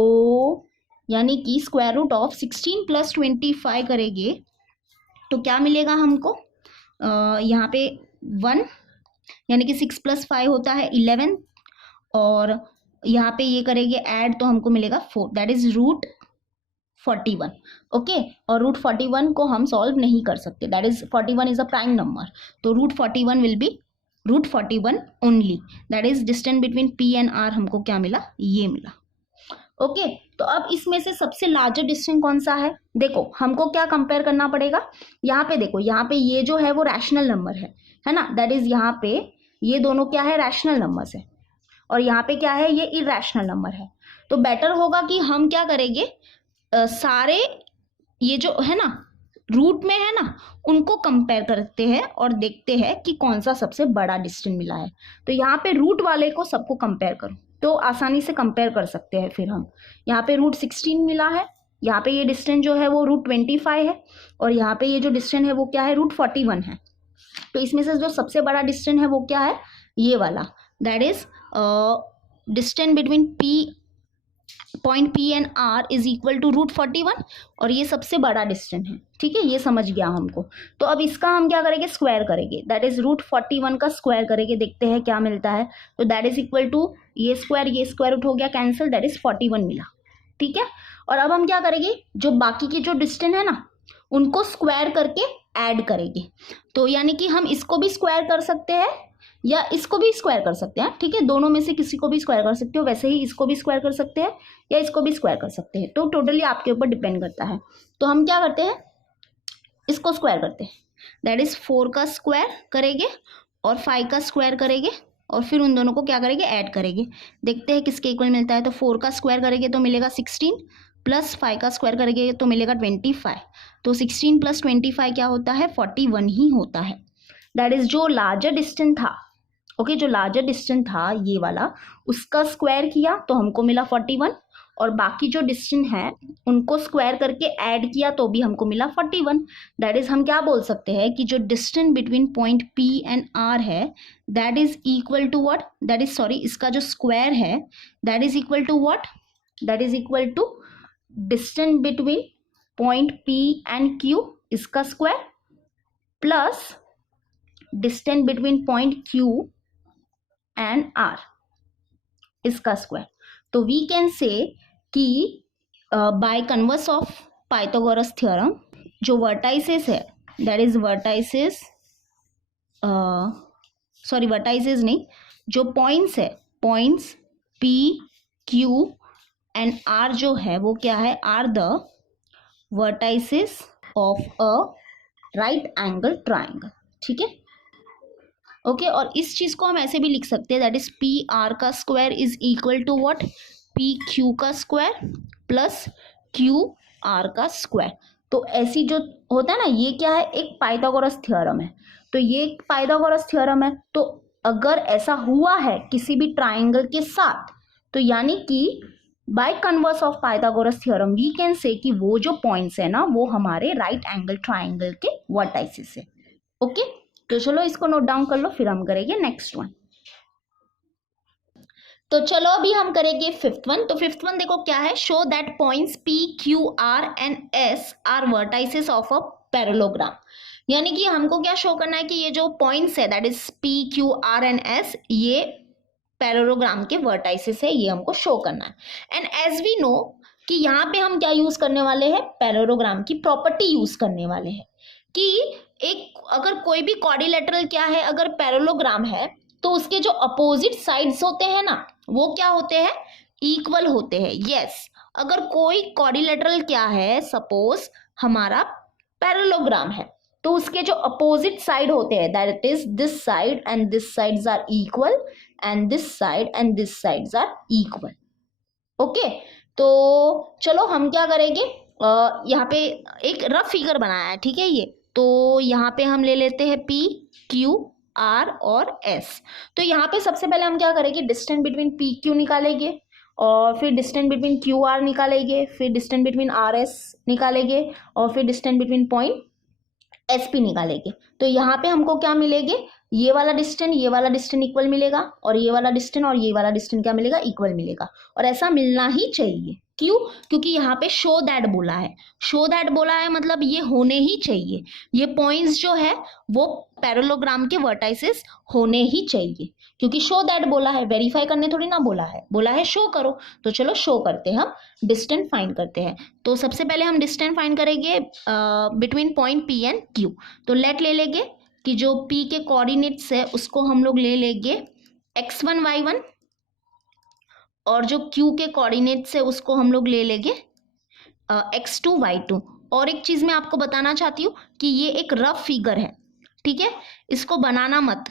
यानी कि स्क्वायर रूट ऑफ 16 + 25 करेंगे तो क्या मिलेगा हमको, यहाँ पे 1, यानी कि 6 + 5 होता है 11, और यहाँ पे ये करेंगे ऐड तो हमको मिलेगा 4, दैट इज रूट 41। ओके, और रूट 41 को हम सॉल्व नहीं कर सकते, that is 41 is a prime number, तो root 41 will be root 41 only, that is distance between P and R हमको क्या मिला, ये मिला। ओके, तो अब इसमें से सबसे लार्जेस्ट डिस्टेंस कौन सा है, देखो हमको क्या कंपेयर करना पड़ेगा, यहाँ पे देखो, यहाँ पे ये जो है वो रैशनल नंबर है ना, दैट इज यहाँ पे ये दोनों क्या है, रैशनल नंबर्स है, और यहाँ पे क्या है, ये इरेशनल नंबर है। तो बेटर होगा कि हम क्या करेंगे, सारे ये जो है ना रूट में है ना, उनको कंपेयर करते हैं और देखते हैं कि कौन सा सबसे बड़ा डिस्टेंस मिला है। तो यहाँ पे रूट वाले को सबको कंपेयर करो तो आसानी से कंपेयर कर सकते हैं फिर हम। यहाँ पे रूट 16 मिला है, यहाँ पे ये डिस्टेंस जो है वो रूट 25 है, और यहाँ पे ये जो डिस्टेंस है वो क्या है, रूट 41 है। तो इसमें से जो सबसे बड़ा डिस्टेंस है वो क्या है, ये वाला, that is distance between point P and R is equal to root 41, और ये सबसे बड़ा डिस्टेंस है। ठीक है, ये समझ गया हमको। तो अब इसका हम क्या करेंगे, स्क्वायर करेंगे, दैट इज रूट 41 का स्क्वायर करेंगे, देखते हैं क्या मिलता है। तो दैट इज इक्वल टू ये स्क्वायर रूट हो गया कैंसिल, दैट इज 41 मिला। ठीक है, और अब हम क्या करेंगे, जो बाकी के जो डिस्टेंस है ना उनको स्क्वायर करके ऐड करेंगे। तो यानी कि हम इसको भी स्क्वायर कर सकते हैं या इसको भी स्क्वायर कर सकते हैं। ठीक है, दोनों में से किसी को भी स्क्वायर कर सकते हो, वैसे ही इसको भी स्क्वायर कर सकते हैं या इसको भी स्क्वायर कर सकते हैं, तो टोटली आपके ऊपर डिपेंड करता है। तो हम क्या करते हैं, इसको स्क्वायर करते हैं, दैट इज 4 का स्क्वायर करेंगे और 5 का स्क्वायर करेंगे, और फिर उन दोनों को क्या करेंगे, ऐड करेंगे, देखते हैं किसके इक्वल मिलता है। तो 4 का स्क्वायर करेंगे तो मिलेगा 16, प्लस 5 का स्क्वायर करेंगे तो मिलेगा 25। तो 16 प्लस 25 क्या होता है, 41 ही होता है। दैट इज जो लार्जर डिस्टेंस था, ओके, जो लार्जर डिस्टेंस था ये वाला, उसका स्क्वायर किया तो हमको मिला 41, और बाकी जो डिस्टेंस है उनको स्क्वायर करके ऐड किया तो भी हमको मिला 41। दैट इज हम क्या बोल सकते हैं कि जो distance between point P and R है that is equal to what, that is sorry, इसका जो स्क्वायर है that is equal to what, that is equal to distance between point P and Q, इसका square, plus distance between point Q and R, इसका स्क्वायर। तो वी कैन से कि by converse of Pythagoras theorem जो वर्टाइसेस है that is vertices, sorry vertices नहीं, जो पॉइंट्स है, points P Q and R जो है वो क्या है, are the vertices of a right angle triangle. ठीक है, ओके, और इस चीज को हम ऐसे भी लिख सकते हैं, दैट इज पी आर का square is equal to what, P Q का स्क्वायर प्लस क्यू आर का स्क्वायर। तो ऐसी जो होता है ना, ये क्या है, एक पाइथागोरस थ्योरम है। तो ये एक पाइथागोरस थ्योरम है, तो अगर ऐसा हुआ है किसी भी ट्राइंगल के साथ, तो यानी कि by converse of Pythagoras theorem we can say कि वो जो पॉइंट्स है ना वो हमारे राइट एंगल ट्राइंगल के वर्टाइसेस है। ओके, तो चलो इसको नोट डाउन कर लो, फिर हम करेंगे नेक्स्ट वन। तो चलो अभी हम करेंगे फिफ्थ वन। तो फिफ्थ वन देखो क्या है, show that points P Q R and S R vertices of a parallelogram. यानी कि हमको क्या शो करना है कि ये जो पॉइंट्स है that is P Q R and S, ये पैरेललोग्राम के वर्टाइसेस है, ये हमको शो करना है। एंड एज वी नो कि यहाँ पे हम क्या यूज करने वाले हैं, पैरेललोग्राम की प्रॉपर्टी यूज करने वाले हैं कि एक अगर कोई भी क्वाड्रिलेटरल क्या है, अगर पैरेललोग्राम है तो उसके जो अपोजिट साइड्स होते हैं ना वो क्या होते हैं, इक्वल होते हैं। यस, अगर कोई क्वाड्रिलेटरल क्या है, सपोज हमारा पैरेललोग्राम है, तो उसके जो अपोजिट साइड होते हैं that is this side and this sides are equal and this side and this sides are equal. Okay, तो चलो हम क्या करेंगे, यहाँ पे एक रफ फिगर बनाया है, ठीक है ये, तो यहाँ पे हम ले लेते हैं पी क्यू आर और एस। तो यहाँ पे सबसे पहले हम क्या करेंगे, डिस्टेंस बिटवीन पी क्यू निकालेंगे, और फिर डिस्टेंस बिटवीन क्यू आर निकालेंगे, फिर डिस्टेंस बिटवीन आर एस निकालेंगे, और फिर distance between point S P निकालेंगे। तो यहाँ पे हमको क्या मिलेंगे, ये वाला डिस्टेंस इक्वल मिलेगा, और ये वाला डिस्टेंस और ये वाला डिस्टेंस क्या मिलेगा, इक्वल मिलेगा, और ऐसा मिलना ही चाहिए। क्यों? क्योंकि यहाँ पे शो दैट बोला है, शो दैट बोला है मतलब ये होने ही चाहिए, ये पॉइंट्स जो है वो पैरेललोग्राम के वर्टाइसेस होने ही चाहिए, क्योंकि शो दैट बोला है, वेरीफाई करने थोड़ी ना बोला है शो करो। तो चलो शो करते हैं, हम डिस्टेंस फाइंड करते हैं। तो सबसे पहले हम डिस्टेंस फाइंड करेंगे between point P and Q. तो लेट ले लेंगे कि जो पी के कोऑर्डिनेट्स है उसको हम लोग ले लेंगे x1 y1, और जो q के कोऑर्डिनेट्स है उसको हम लोग ले लेंगे x2 y2। और एक चीज मैं आपको बताना चाहती हूँ कि ये एक रफ फिगर है, ठीक है, इसको बनाना मत,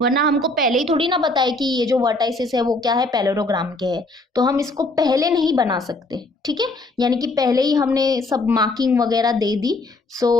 वरना हमको पहले ही थोड़ी ना पता है कि ये जो वर्टाइसेस है वो क्या है, पैरेललोग्राम के है, तो हम इसको पहले नहीं बना सकते, ठीक है, यानी कि पहले ही हमने सब मार्किंग वगैरह दे दी। सो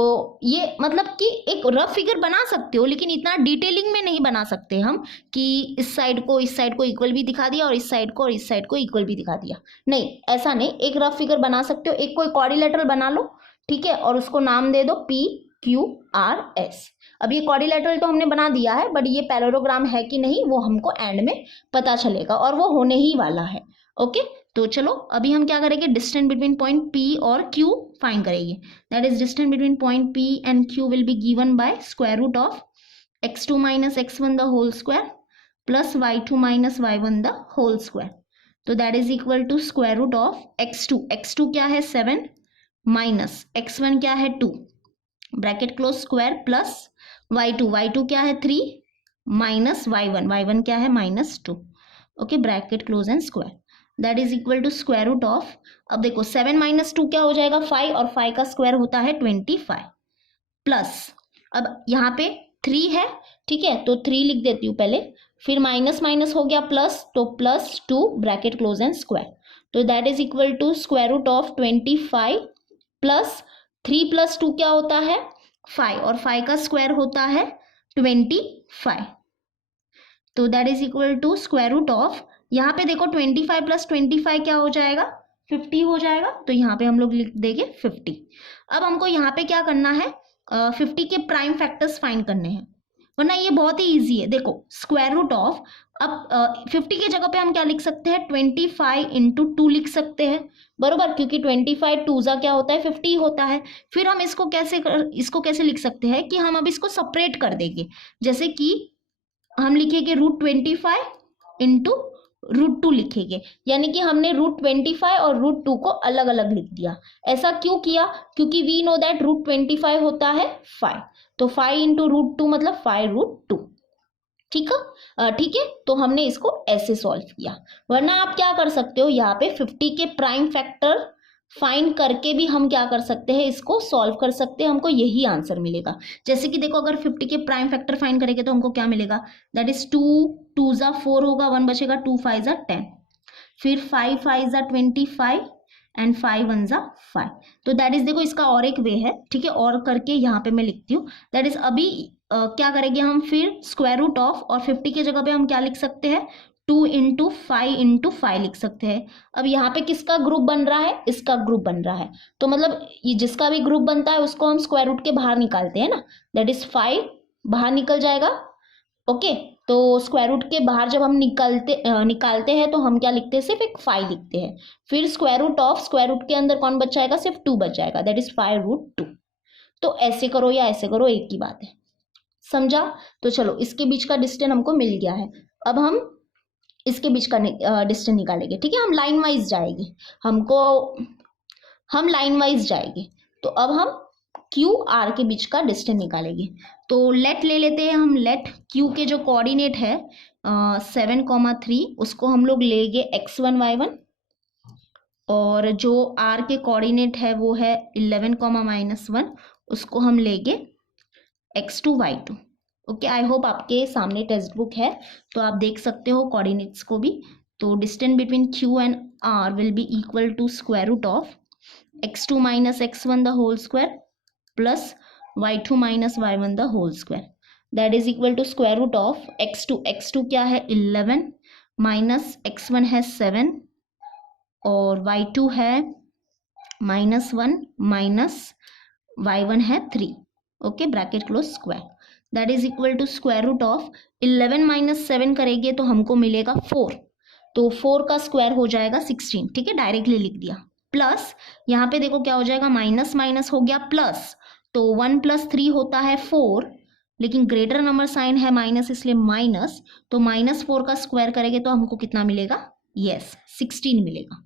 ये मतलब कि एक रफ फिगर बना सकते हो, लेकिन इतना डिटेलिंग में नहीं बना सकते हम कि इस साइड को इक्वल भी दिखा दिया और इस साइड को इक्वल भी दिखा दिया, नहीं ऐसा नहीं। एक रफ फिगर बना सकते हो, एक कोई क्वाड्रिलेटरल बना लो, ठीक है, और उसको नाम दे दो PQRS। अब ये क्वाड्रिलेटरल तो हमने बना दिया है, बट ये पैरेललोग्राम है कि नहीं वो हमको एंड में पता चलेगा, और वो होने ही वाला है। ओके, तो चलो अभी हम क्या करेंगे, डिस्टेंस बिटवीन पॉइंट P और Q फाइंड करेंगे। That is distance between point P and Q will be given by square root of x2 minus x1 the whole square plus y2 minus y1 the whole square. तो that is equal to square root of x2 क्या है 7 माइनस x1 क्या है 2 bracket close square plus y2 क्या है 3 माइनस y1 क्या है -2, okay, bracket close and square. That is equal to square root of, अब देखो 7 माइनस 2 क्या हो जाएगा 5, और 5 का स्क्वायर होता है 25 प्लस, अब यहाँ पे 3 है, ठीक है, तो 3 लिख देती हूँ पहले, फिर माइनस माइनस हो गया प्लस, तो +2 ब्रैकेट क्लोज एंड स्क्वायर। तो that is equal to square root of 25 plus 3 + 2 क्या होता है 5, और 5 का स्क्वायर होता है 25। तो that is equal to square root of, यहाँ पे देखो 25 + 25 क्या हो जाएगा 50 हो जाएगा, तो यहाँ पे हम लोग लिख देंगे 50। अब हमको यहाँ पे क्या करना है 50 के प्राइम फैक्टर्स फाइंड करने हैं, वरना ये बहुत ही इजी है। देखो स्क्वायर रूट ऑफ, अब 50 की जगह पे हम क्या लिख सकते हैं 25 × 2 लिख सकते हैं, बरोबर, क्योंकि 25 2 क्या होता है 50 होता है। फिर हम इसको कैसे लिख सकते हैं कि हम अब इसको सेपरेट कर देंगे, जैसे कि हम लिखेंगे √25 × √2 लिखेंगे, यानी कि हमने √25 और √2 को अलग अलग लिख दिया। ऐसा क्यों किया, क्योंकि वी नो दैट √25 होता है 5, तो 5 × √2 मतलब 5√2, ठीक है, तो हमने इसको ऐसे सॉल्व किया। वरना आप क्या कर सकते हो, यहाँ पे 50 के प्राइम फैक्टर फाइंड करके भी हम क्या कर सकते हैं, इसको सॉल्व कर सकते हैं, हमको यही आंसर मिलेगा। जैसे कि देखो अगर 50 के प्राइम फैक्टर फाइंड करेंगे तो हमको क्या मिलेगा, दैट इज 2 2 ज़ा 4 होगा, 1 बचेगा, 2 5 ज़ा 10, फिर 5 5 ज़ा 25 एंड 5 1 ज़ा 5। तो दैट इज, देखो इसका और एक वे है, ठीक है, और करके यहाँ पे मैं लिखती हूँ। दैट इज अभी क्या करेंगे हम, फिर स्क्वायर रूट ऑफ, और 50 की जगह पे हम क्या लिख सकते हैं 2 × 5 × 5 लिख सकते हैं। अब यहाँ पे किसका ग्रुप बन रहा है, इसका ग्रुप बन रहा है, तो मतलब ये जिसका भी ग्रुप बनता है उसको हम स्क्वायर रूट के बाहर निकालते हैं ना, दैट इज 5 बाहर निकल जाएगा, ओके। तो स्क्वायर रूट के बाहर जब हम निकालते हैं तो हम क्या लिखते हैं, सिर्फ एक 5 लिखते हैं। फिर square root of, square root के अंदर कौन बच जाएगा, सिर्फ 2 बच जाएगा, दैट इज 5√2। तो ऐसे करो या ऐसे करो एक ही बात है, समझा। तो चलो इसके बीच का डिस्टेंस हमको मिल गया है, अब हम इसके बीच का डिस्टेंस निकालेंगे, ठीक है, हम लाइन वाइज जाएंगे, तो अब हम QR के बीच का डिस्टेंस निकालेंगे। तो लेट ले लेते हैं हम, लेट Q के जो कोऑर्डिनेट है 7,3 उसको हम लोग लेंगे x1 y1, और जो R के कोऑर्डिनेट है वो है 11, -1 उसको हम लेंगे x2 y2। Okay, I hope आपके सामने टेक्स्ट बुक है तो आप देख सकते हो कोऑर्डिनेट्स को भी। तो distance between Q and R will be equal to square root of x2 - x1 the whole square plus y2 - y1 the whole square. That is equal to square root of x2 क्या है 11 माइनस x1 है 7 और y2 है -1 माइनस y1 है 3, okay, bracket close square. That is equal to square root of 11 - 7 करेंगे तो हमको मिलेगा 4, तो 4 का स्क्वायर हो जाएगा 16, ठीक है, डायरेक्टली लिख दिया। प्लस यहाँ पे देखो क्या हो जाएगा, माइनस माइनस हो गया प्लस, तो 1 + 3 होता है 4, लेकिन ग्रेटर नंबर साइन है माइनस इसलिए माइनस, तो -4 का स्क्वायर करेंगे तो हमको कितना मिलेगा, यस 16 मिलेगा।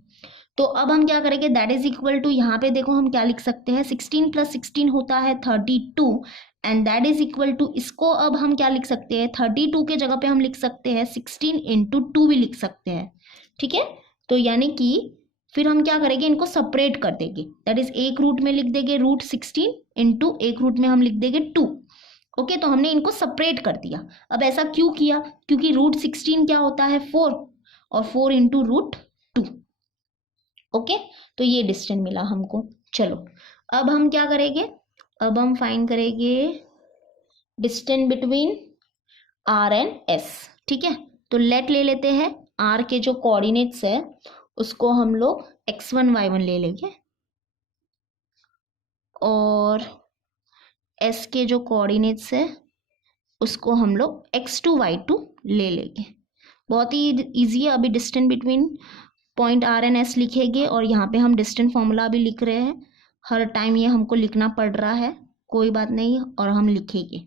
तो अब हम क्या करेंगे, दैट इज इक्वल टू, यहाँ पे देखो हम क्या लिख सकते हैं, 16 + 16 होता है 32, and that is equal to, इसको अब हम क्या लिख सकते हैं, 32 के जगह पे हम लिख सकते हैं 16 × 2 भी लिख सकते हैं, ठीक है। तो यानी कि फिर हम क्या करेंगे, इनको सेपरेट कर देंगे, दैट इज एक रूट में लिख देंगे √16 × एक रूट में हम लिख देंगे 2। ओके, तो हमने इनको सेपरेट कर दिया। अब ऐसा क्यों किया, क्योंकि √16 क्या होता है 4, और 4 × √2। ओके, तो ये डिस्टेंस मिला हमको। चलो अब हम क्या करेंगे, अब हम फाइंड करेंगे distance between R and S, ठीक है। तो लेट ले लेते हैं, R के जो कोऑर्डिनेट्स है उसको हम लोग x1 y1 ले लेंगे, और S के जो कोऑर्डिनेट्स है उसको हम लोग x2 y2 ले लेंगे। बहुत ही इजी है। अभी distance between point R and S लिखेंगे, और यहाँ पे हम डिस्टेंस फॉर्मूला भी लिख रहे हैं, हर टाइम ये हमको लिखना पड़ रहा है, कोई बात नहीं, और हम लिखेंगे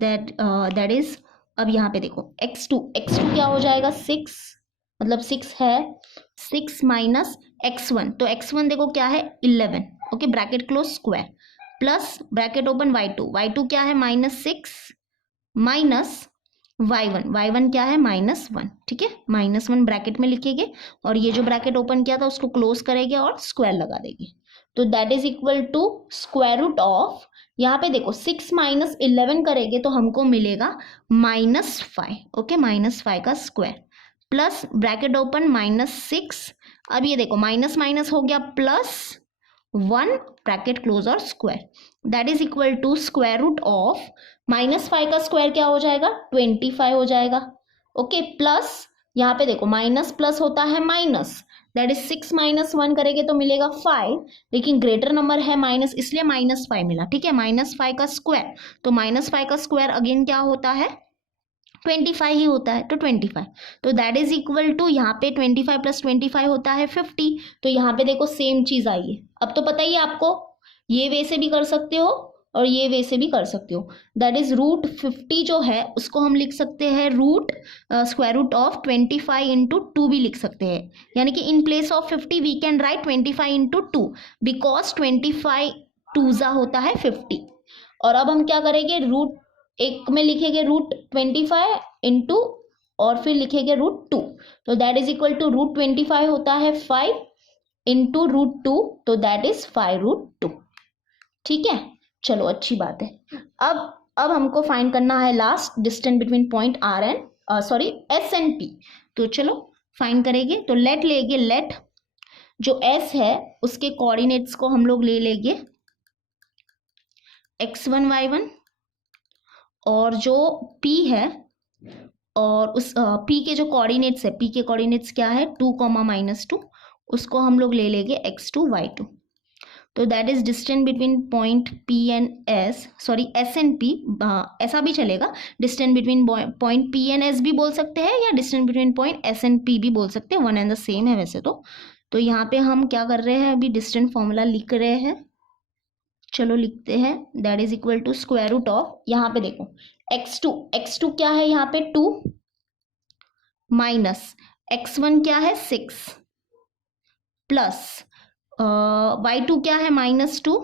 दैट इज, अब यहाँ पे देखो x2 क्या हो जाएगा 6, मतलब 6 है, 6 - x1, तो x1 देखो क्या है 11, okay, bracket close square, plus bracket open y2 क्या है -6 माइनस y1 क्या है -1, ठीक है, -1 ब्रैकेट में लिखेंगे, और ये जो ब्रैकेट ओपन किया था उसको क्लोज करेंगे और स्क्वायर लगा देंगे, तो that is equal to square root of, यहाँ पे देखो 6 - 11 करेंगे तो हमको मिलेगा -5, ओके, -5 का स्क्वायर, प्लस ब्रैकेट ओपन -6, अब ये देखो माइनस माइनस हो गया प्लस 1 ब्रैकेट क्लोज और square, that is equal to square root of -5 का स्क्वायर क्या हो जाएगा 25 हो जाएगा, ओके, प्लस यहाँ पे देखो माइनस प्लस होता है माइनस, दैट इज 6 - 1 करेंगे तो मिलेगा 5, लेकिन ग्रेटर नंबर है माइनस इसलिए -5 मिला, ठीक है, -5 का स्क्वायर, तो -5 का स्क्वायर अगेन क्या होता है 25 ही होता है, तो 25, तो दैट इज इक्वल टू, यहाँ पे 25 + 25 होता है 50, तो यहाँ पे देखो सेम चीज आई है। अब तो पता ही है आपको, ये वे से भी कर सकते हो और ये वे से भी कर सकते हो, दैट इज √50 जो है उसको हम लिख सकते हैं स्क्वायर रूट ऑफ 25 × 2 भी लिख सकते हैं, यानी कि in place of 50 we can write 25 × 2, because 25 2 होता है 50, और अब हम क्या करेंगे, रूट एक में लिखेंगे √25 × और फिर लिखेंगे √2, तो दैट इज इक्वल टू √25 होता है 5 × √2, तो दैट इज 5√2, ठीक है। चलो अच्छी बात है। अब हमको फाइंड करना है last distance between point R and S and P, तो चलो फाइंड करेंगे, तो लेट लेंगे, लेट जो S है उसके कोऑर्डिनेट्स को हम लोग ले लेंगे x1 y1, और जो P है, और उस P के जो कोऑर्डिनेट्स है, P के कोऑर्डिनेट्स क्या है 2, -2, उसको हम लोग ले लेंगे x2 y2, तो that is distance between point P and S and P, ऐसा भी चलेगा, distance between point P and S भी बोल सकते हैं, या distance between point S and P भी बोल सकते हैं, वन एंड द सेम है वैसे तो यहाँ पे हम क्या कर रहे हैं, अभी डिस्टेंस फॉर्मूला लिख रहे हैं, चलो लिखते हैं, that is equal to square root of, यहाँ पे देखो x2 क्या है यहाँ पे 2, माइनस x1 क्या है 6, प्लस y2 क्या है -2,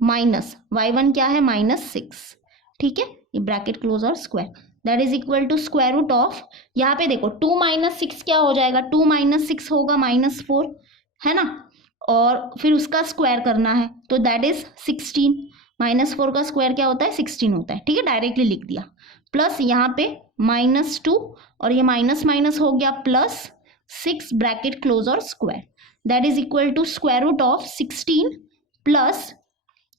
माइनस y1 क्या है -6, ठीक है, ये ब्रैकेट क्लोज और square, that is equal to square root of, यहाँ पे देखो 2 - 6 क्या हो जाएगा, 2 - 6 होगा -4, है ना, और फिर उसका स्क्वायर करना है, तो दैट इज 16, -4 का स्क्वायर क्या होता है 16 होता है, ठीक है, डायरेक्टली लिख दिया, प्लस यहाँ पे -2, और ये माइनस माइनस हो गया प्लस 6 ब्रैकेट क्लोज और square, that is equal to square root of 16 plus,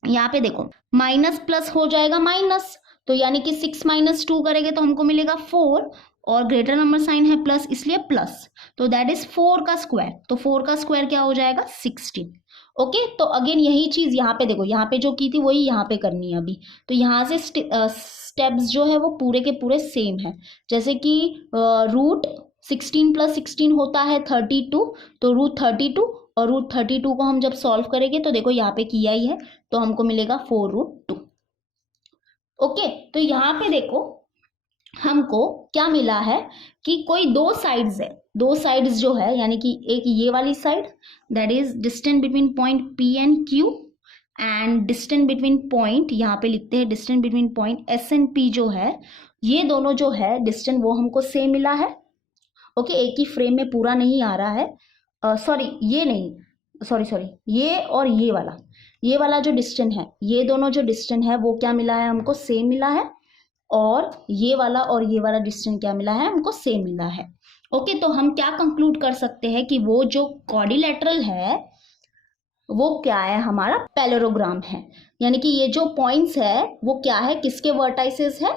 यहाँ पे देखो माइनस प्लस हो जाएगा माइनस, तो यानी कि 6 - 2 करेंगे तो हमको मिलेगा 4, और ग्रेटर नंबर साइन है प्लस इसलिए प्लस, तो दैट इज 4 का स्क्वायर, तो 4 का स्क्वायर क्या हो जाएगा 16, ओके। तो अगेन यही चीज यहाँ पे देखो, यहाँ पे जो की थी वही यहाँ पे करनी है अभी, तो यहाँ से स्टेप्स जो है वो पूरे के पूरे सेम है, जैसे कि 16 + 16 होता है 32, तो √32, और √32 को हम जब सॉल्व करेंगे तो देखो यहाँ पे किया ही है, तो हमको मिलेगा 4√2। ओके, तो यहाँ पे देखो हमको क्या मिला है कि कोई दो साइड्स है, दो साइड्स जो है यानी कि एक ये वाली side that is distance between point P and Q, and distance between point, यहाँ पे लिखते हैं distance between point S and P जो है, ये दोनों जो है डिस्टेंस वो हमको सेम मिला है। ओके, एक ही फ्रेम में पूरा नहीं आ रहा है, सॉरी ये नहीं, सॉरी ये और ये वाला जो डिस्टेंस है, ये दोनों जो डिस्टेंस है वो क्या मिला है हमको, सेम मिला है, और ये वाला डिस्टेंस क्या मिला है हमको, सेम मिला है। ओके, तो हम क्या कंक्लूड कर सकते हैं कि वो जो क्वाड्रिलेटरल है वो क्या है, हमारा पैरेललोग्राम है, यानी कि ये जो पॉइंट्स है वो क्या है, किसके वर्टाइसेस है,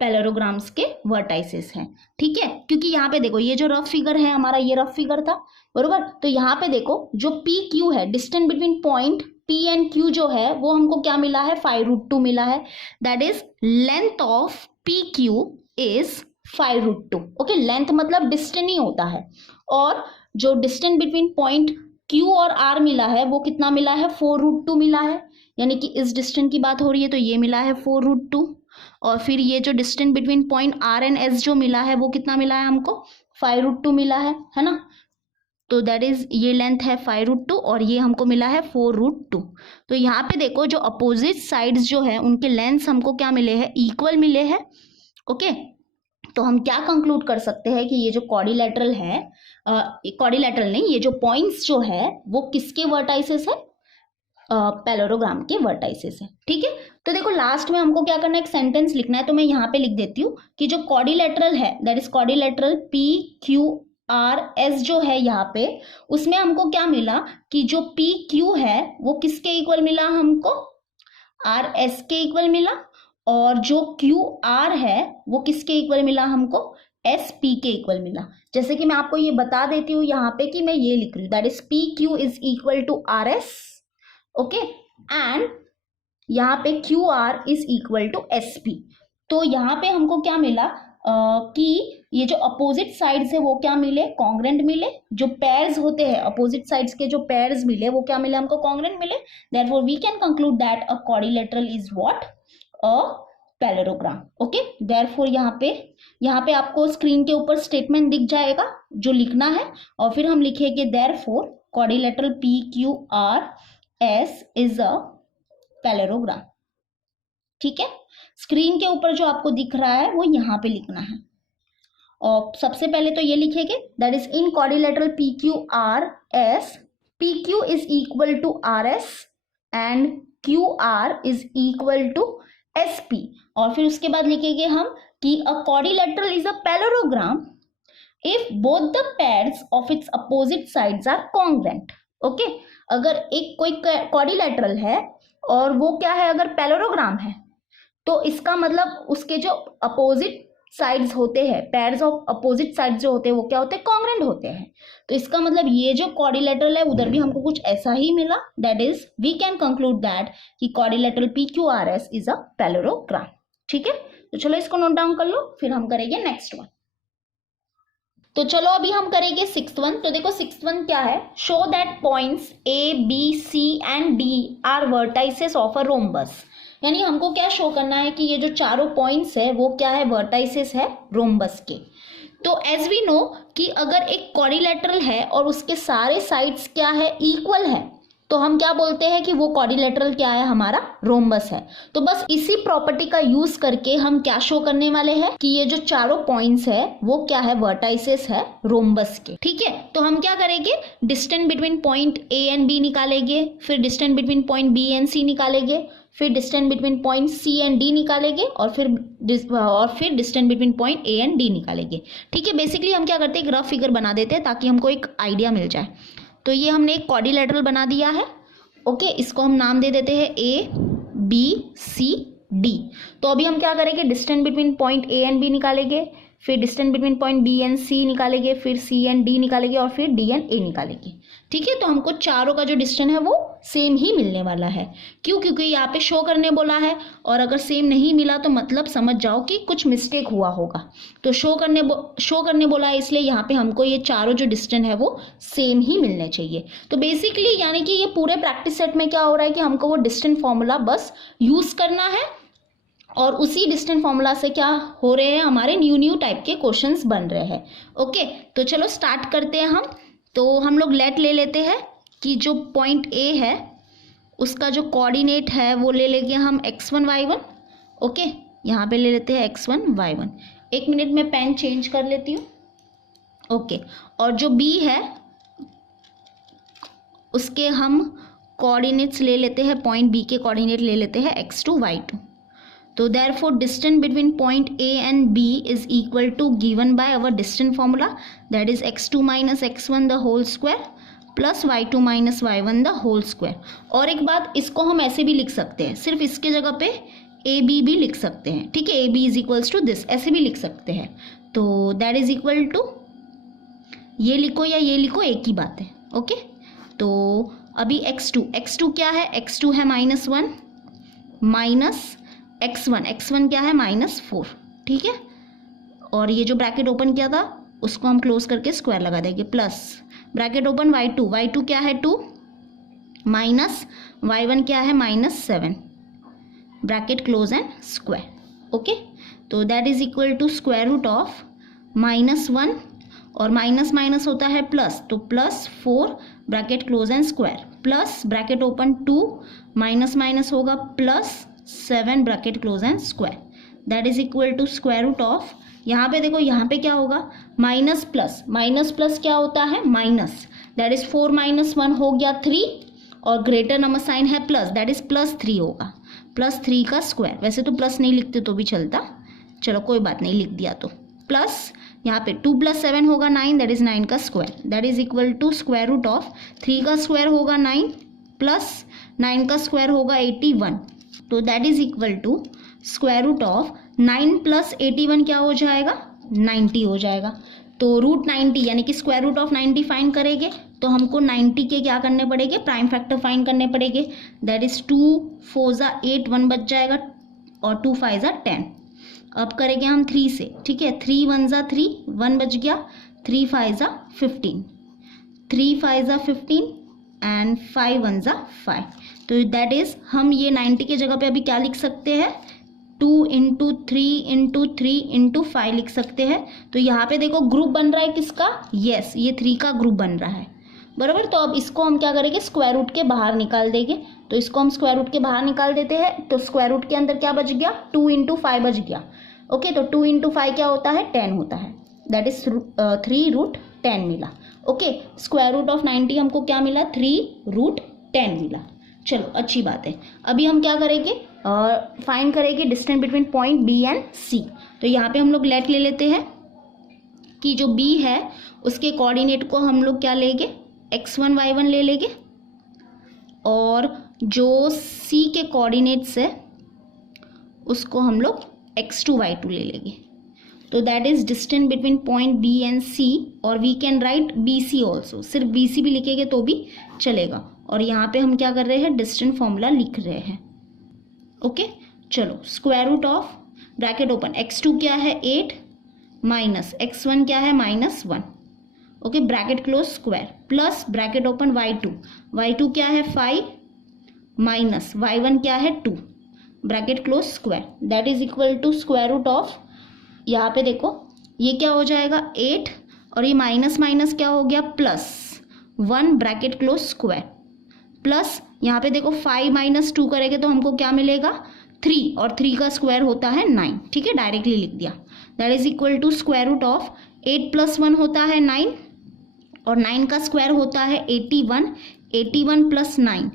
पैरेललोग्राम्स के वर्टाइसेस हैं। ठीक है, क्योंकि यहाँ पे देखो ये जो रफ फिगर है हमारा, ये रफ फिगर था बरोबर, तो यहाँ पे देखो जो PQ है, distance between point P and Q जो है वो हमको क्या मिला है, 5√2 मिला है, that is length of PQ is 5√2। Okay, length मतलब डिस्टेंस ही होता है, और जो डिस्टेंस बिटवीन पॉइंट Q और R मिला है वो कितना मिला है, 4√2 मिला है, यानी कि इस डिस्टेंस की बात हो रही है तो ये मिला है 4√2, और फिर ये जो distance between point R and S जो मिला है वो कितना मिला है हमको, 5√2 मिला है ना, तो दैट इज ये लेंथ है 5√2 और ये हमको मिला है 4√2। तो यहाँ पे देखो जो अपोजिट साइड्स जो है उनके लेंथ्स हमको क्या मिले हैं, इक्वल मिले हैं। ओके, तो हम क्या कंक्लूड कर सकते हैं कि ये जो क्वाड्रिलेटरल है, क्वाड्रिलेटरल नहीं, ये जो पॉइंट्स जो है वो किसके वर्टाइसेस है, पैरेललोग्राम के वर्टाइसेस है। ठीक है, तो देखो लास्ट में हमको क्या करना है, एक सेंटेंस लिखना है, तो मैं यहाँ पे लिख देती हूँ कि जो क्वाड्रिलेटरल है दैट इज क्वाड्रिलेटरल PQRS जो है यहाँ पे, उसमें हमको क्या मिला कि जो PQ है वो किसके इक्वल मिला हमको, RS के इक्वल मिला, और जो QR है वो किसके इक्वल मिला हमको, SP के इक्वल मिला। जैसे कि मैं आपको ये बता देती हूँ यहाँ पे कि मैं ये लिख रही हूँ, that is PQ is equal to RS, okay, and यहाँ पे QR is equal to SP। तो यहाँ पे हमको क्या मिला कि ये जो अपोजिट साइड्स है वो क्या मिले, कॉन्ग्रेंट मिले, जो पेयर्स होते हैं अपोजिट साइड्स के जो पेयर्स मिले वो क्या मिले हमको, कॉन्ग्रेंट मिले, therefore we can conclude that a quadrilateral is what, a parallelogram. Okay, therefore यहाँ पे आपको स्क्रीन के ऊपर स्टेटमेंट दिख जाएगा जो लिखना है, और फिर हम लिखेंगे therefore quadrilateral PQRS is a parallelogram. ठीक है, स्क्रीन के ऊपर जो आपको दिख रहा है वो यहाँ पे लिखना है, और सबसे पहले तो ये लिखेंगे that is in quadrilateral PQRS PQ is equal to RS and QR is equal to SP, और फिर उसके बाद लिखेंगे हम कि a quadrilateral is a parallelogram if both the pairs of its opposite sides are congruent. Okay, अगर एक कोई क्वाड्रिलेटरल है और वो क्या है, अगर पैरेललोग्राम है, तो इसका मतलब उसके जो अपोजिट साइड्स होते हैं, पेयर्स ऑफ अपोजिट साइड्स जो होते हैं वो क्या होते हैं, कॉन्ग्रेंट होते हैं। तो इसका मतलब ये जो क्वाड्रिलेटरल है उधर भी हमको कुछ ऐसा ही मिला, that is we can conclude that कि quadrilateral PQRS is a parallelogram. ठीक है, तो चलो इसको नोट डाउन कर लो, फिर हम करेंगे नेक्स्ट वन। तो चलो अभी हम करेंगे 6th वन। तो देखो 6th वन क्या है, show that points A, B, C and D are vertices of a rhombus. यानी हमको क्या शो करना है कि ये जो चारों पॉइंट्स है वो क्या है, वर्टाइसेस है रोम्बस के। तो एज वी नो कि अगर एक क्वाड्रिलेटरल है और उसके सारे साइड्स क्या है, इक्वल है, तो हम क्या बोलते हैं कि वो क्वाड्रिलेटरल क्या है, हमारा रोम्बस है। तो बस इसी प्रॉपर्टी का यूज करके हम क्या शो करने वाले हैं कि ये जो चारों पॉइंट्स है वो क्या है, वर्टाइसेस है रोम्बस के। ठीक है, तो हम क्या करेंगे, distance between point A and B निकालेंगे, फिर distance between point B and C निकालेंगे, फिर distance between point C and D निकालेंगे, और फिर distance between point A and D निकालेंगे। ठीक है, बेसिकली हम क्या करते हैं, एक रफ फिगर बना देते हैं ताकि हमको एक आइडिया मिल जाए। तो ये हमने एक क्वाड्रिलेटरल बना दिया है। ओके, इसको हम नाम दे देते हैं A, B, C, D। तो अभी हम क्या करेंगे, distance between point A and B निकालेंगे, फिर distance between point B and C निकालेंगे, फिर सी एंड डी निकालेंगे और फिर डी एंड ए निकालेंगे। ठीक है, तो हमको चारों का जो डिस्टेंस है वो सेम ही मिलने वाला है। क्यों? क्योंकि यहाँ पे शो करने बोला है, और अगर सेम नहीं मिला तो मतलब समझ जाओ कि कुछ मिस्टेक हुआ होगा। तो शो करने बोला है, इसलिए यहाँ पे हमको ये चारों जो डिस्टेंस है वो सेम ही मिलने चाहिए। तो बेसिकली यानी कि ये पूरे प्रैक्टिस सेट में क्या हो रहा है कि हमको वो डिस्टेंस फॉर्मूला बस यूज करना है, और उसी डिस्टेंस फॉर्मूला से क्या हो रहे हैं, हमारे न्यू टाइप के क्वेश्चंस बन रहे हैं। ओके, तो चलो स्टार्ट करते हैं हम। तो हम लोग लेट ले लेते हैं कि जो पॉइंट ए है उसका जो कोऑर्डिनेट है वो ले लेंगे हम x1 y1। ओके, यहाँ पे ले लेते हैं x1 y1। एक मिनट में पेन चेंज कर लेती हूँ। ओके, और जो b है उसके हम कोऑर्डिनेट्स ले लेते हैं, पॉइंट b के कोऑर्डिनेट ले लेते हैं x2 y2। तो therefore distance between point A and B is equal to given by our distance formula, that is x2 minus x1 the whole square plus y2 minus y1 the whole square। और एक बात, इसको हम ऐसे भी लिख सकते हैं, सिर्फ इसके जगह पे ए बी भी लिख सकते हैं। ठीक है, A B is equals to this, ऐसे भी लिख सकते हैं। तो दैट इज इक्वल टू, ये लिखो या ये लिखो, एक ही बात है। ओके, तो अभी x2 क्या है, x2 है -1 माइनस x1 क्या है -4। ठीक है, और ये जो ब्रैकेट ओपन किया था उसको हम क्लोज करके स्क्वायर लगा देंगे, प्लस ब्रैकेट ओपन y2 क्या है 2 माइनस y1 क्या है -7, bracket close and square. Okay, तो that is equal to square root of -1 और माइनस होता है प्लस, तो +4 bracket close and square, plus bracket open 2 minus होगा +7 bracket close and square, that is equal to square root of, यहाँ पे देखो यहाँ पे क्या होगा, माइनस प्लस क्या होता है माइनस, दैट इज 4 - 1 हो गया 3, और ग्रेटर नंबर साइन है प्लस, दैट इज +3 होगा, +3 का स्क्वायर। वैसे तो प्लस नहीं लिखते तो भी चलता, चलो कोई बात नहीं, लिख दिया तो प्लस, यहाँ पे 2 + 7 होगा 9, दैट इज 9 का square, that is equal to square root of 3 का स्क्वायर होगा 9 प्लस 9 का स्क्वायर होगा 81, तो that is equal to square root of 9 + 81 क्या हो जाएगा 90 हो जाएगा। तो रूट 90 यानी कि स्क्वायर रूट ऑफ 90 फाइंड करेंगे तो हमको 90 के क्या करने पड़ेंगे, प्राइम फैक्टर फाइंड करने पड़ेंगे, दैट इज 2 4 = 8, 1 बच जाएगा, और 2 5 = 10। अब करेंगे हम 3 से। ठीक है, 3 1 = 3, 1 बच गया, 3 5 = 15, 3 5 = 15 एंड 5 1 = 5। तो दैट इज, हम ये 90 के जगह पे अभी क्या लिख सकते हैं, 2 × 3 × 3 × 5 लिख सकते हैं। तो यहाँ पे देखो ग्रुप बन रहा है किसका, यस ये 3 का ग्रुप बन रहा है, बराबर। तो अब इसको हम क्या करेंगे, स्क्वायर रूट के बाहर निकाल देंगे। तो इसको हम स्क्वायर रूट के बाहर निकाल देते हैं, तो स्क्वायर रूट के अंदर क्या बच गया, 2 × 5 बच गया। ओके, तो 2 × 5 क्या होता है 10 होता है, दैट इज 3√10 मिला। ओके, स्क्वायर रूट ऑफ 90 हमको क्या मिला, 3√10 मिला। चलो अच्छी बात है। अभी हम क्या करेंगे, फाइंड करेंगे distance between point B and C. तो यहाँ पे हम लोग लेट ले लेते हैं कि जो बी है उसके कोऑर्डिनेट को हम लोग क्या लेंगे, x1 y1 ले लेंगे, और जो सी के कोऑर्डिनेट्स है उसको हम लोग x2 y2 ले लेंगे। तो that is distance between point B and C, और we can write B C also, सिर्फ बी सी भी लिखेंगे तो भी चलेगा। और यहाँ पे हम क्या कर रहे हैं, डिस्टेंस फॉर्मूला लिख रहे हैं। ओके, चलो square root of bracket open x2 क्या है 8 माइनस x1 क्या है -1, okay bracket close square, plus bracket open y2 क्या है 5 माइनस y1 क्या है 2, bracket close square, that is equal to square root of, यहाँ पे देखो ये क्या हो जाएगा 8, और ये माइनस क्या हो गया +1 ब्रैकेट क्लोज स्क्वायर, प्लस यहाँ पे देखो 5 - 2 करेंगे तो हमको क्या मिलेगा 3, और 3 का स्क्वायर होता है 9। ठीक है, डायरेक्टली लिख दिया, that is equal to square root of 8 + 1 होता है 9, और 9 का स्क्वायर होता है 81, 81 + 9,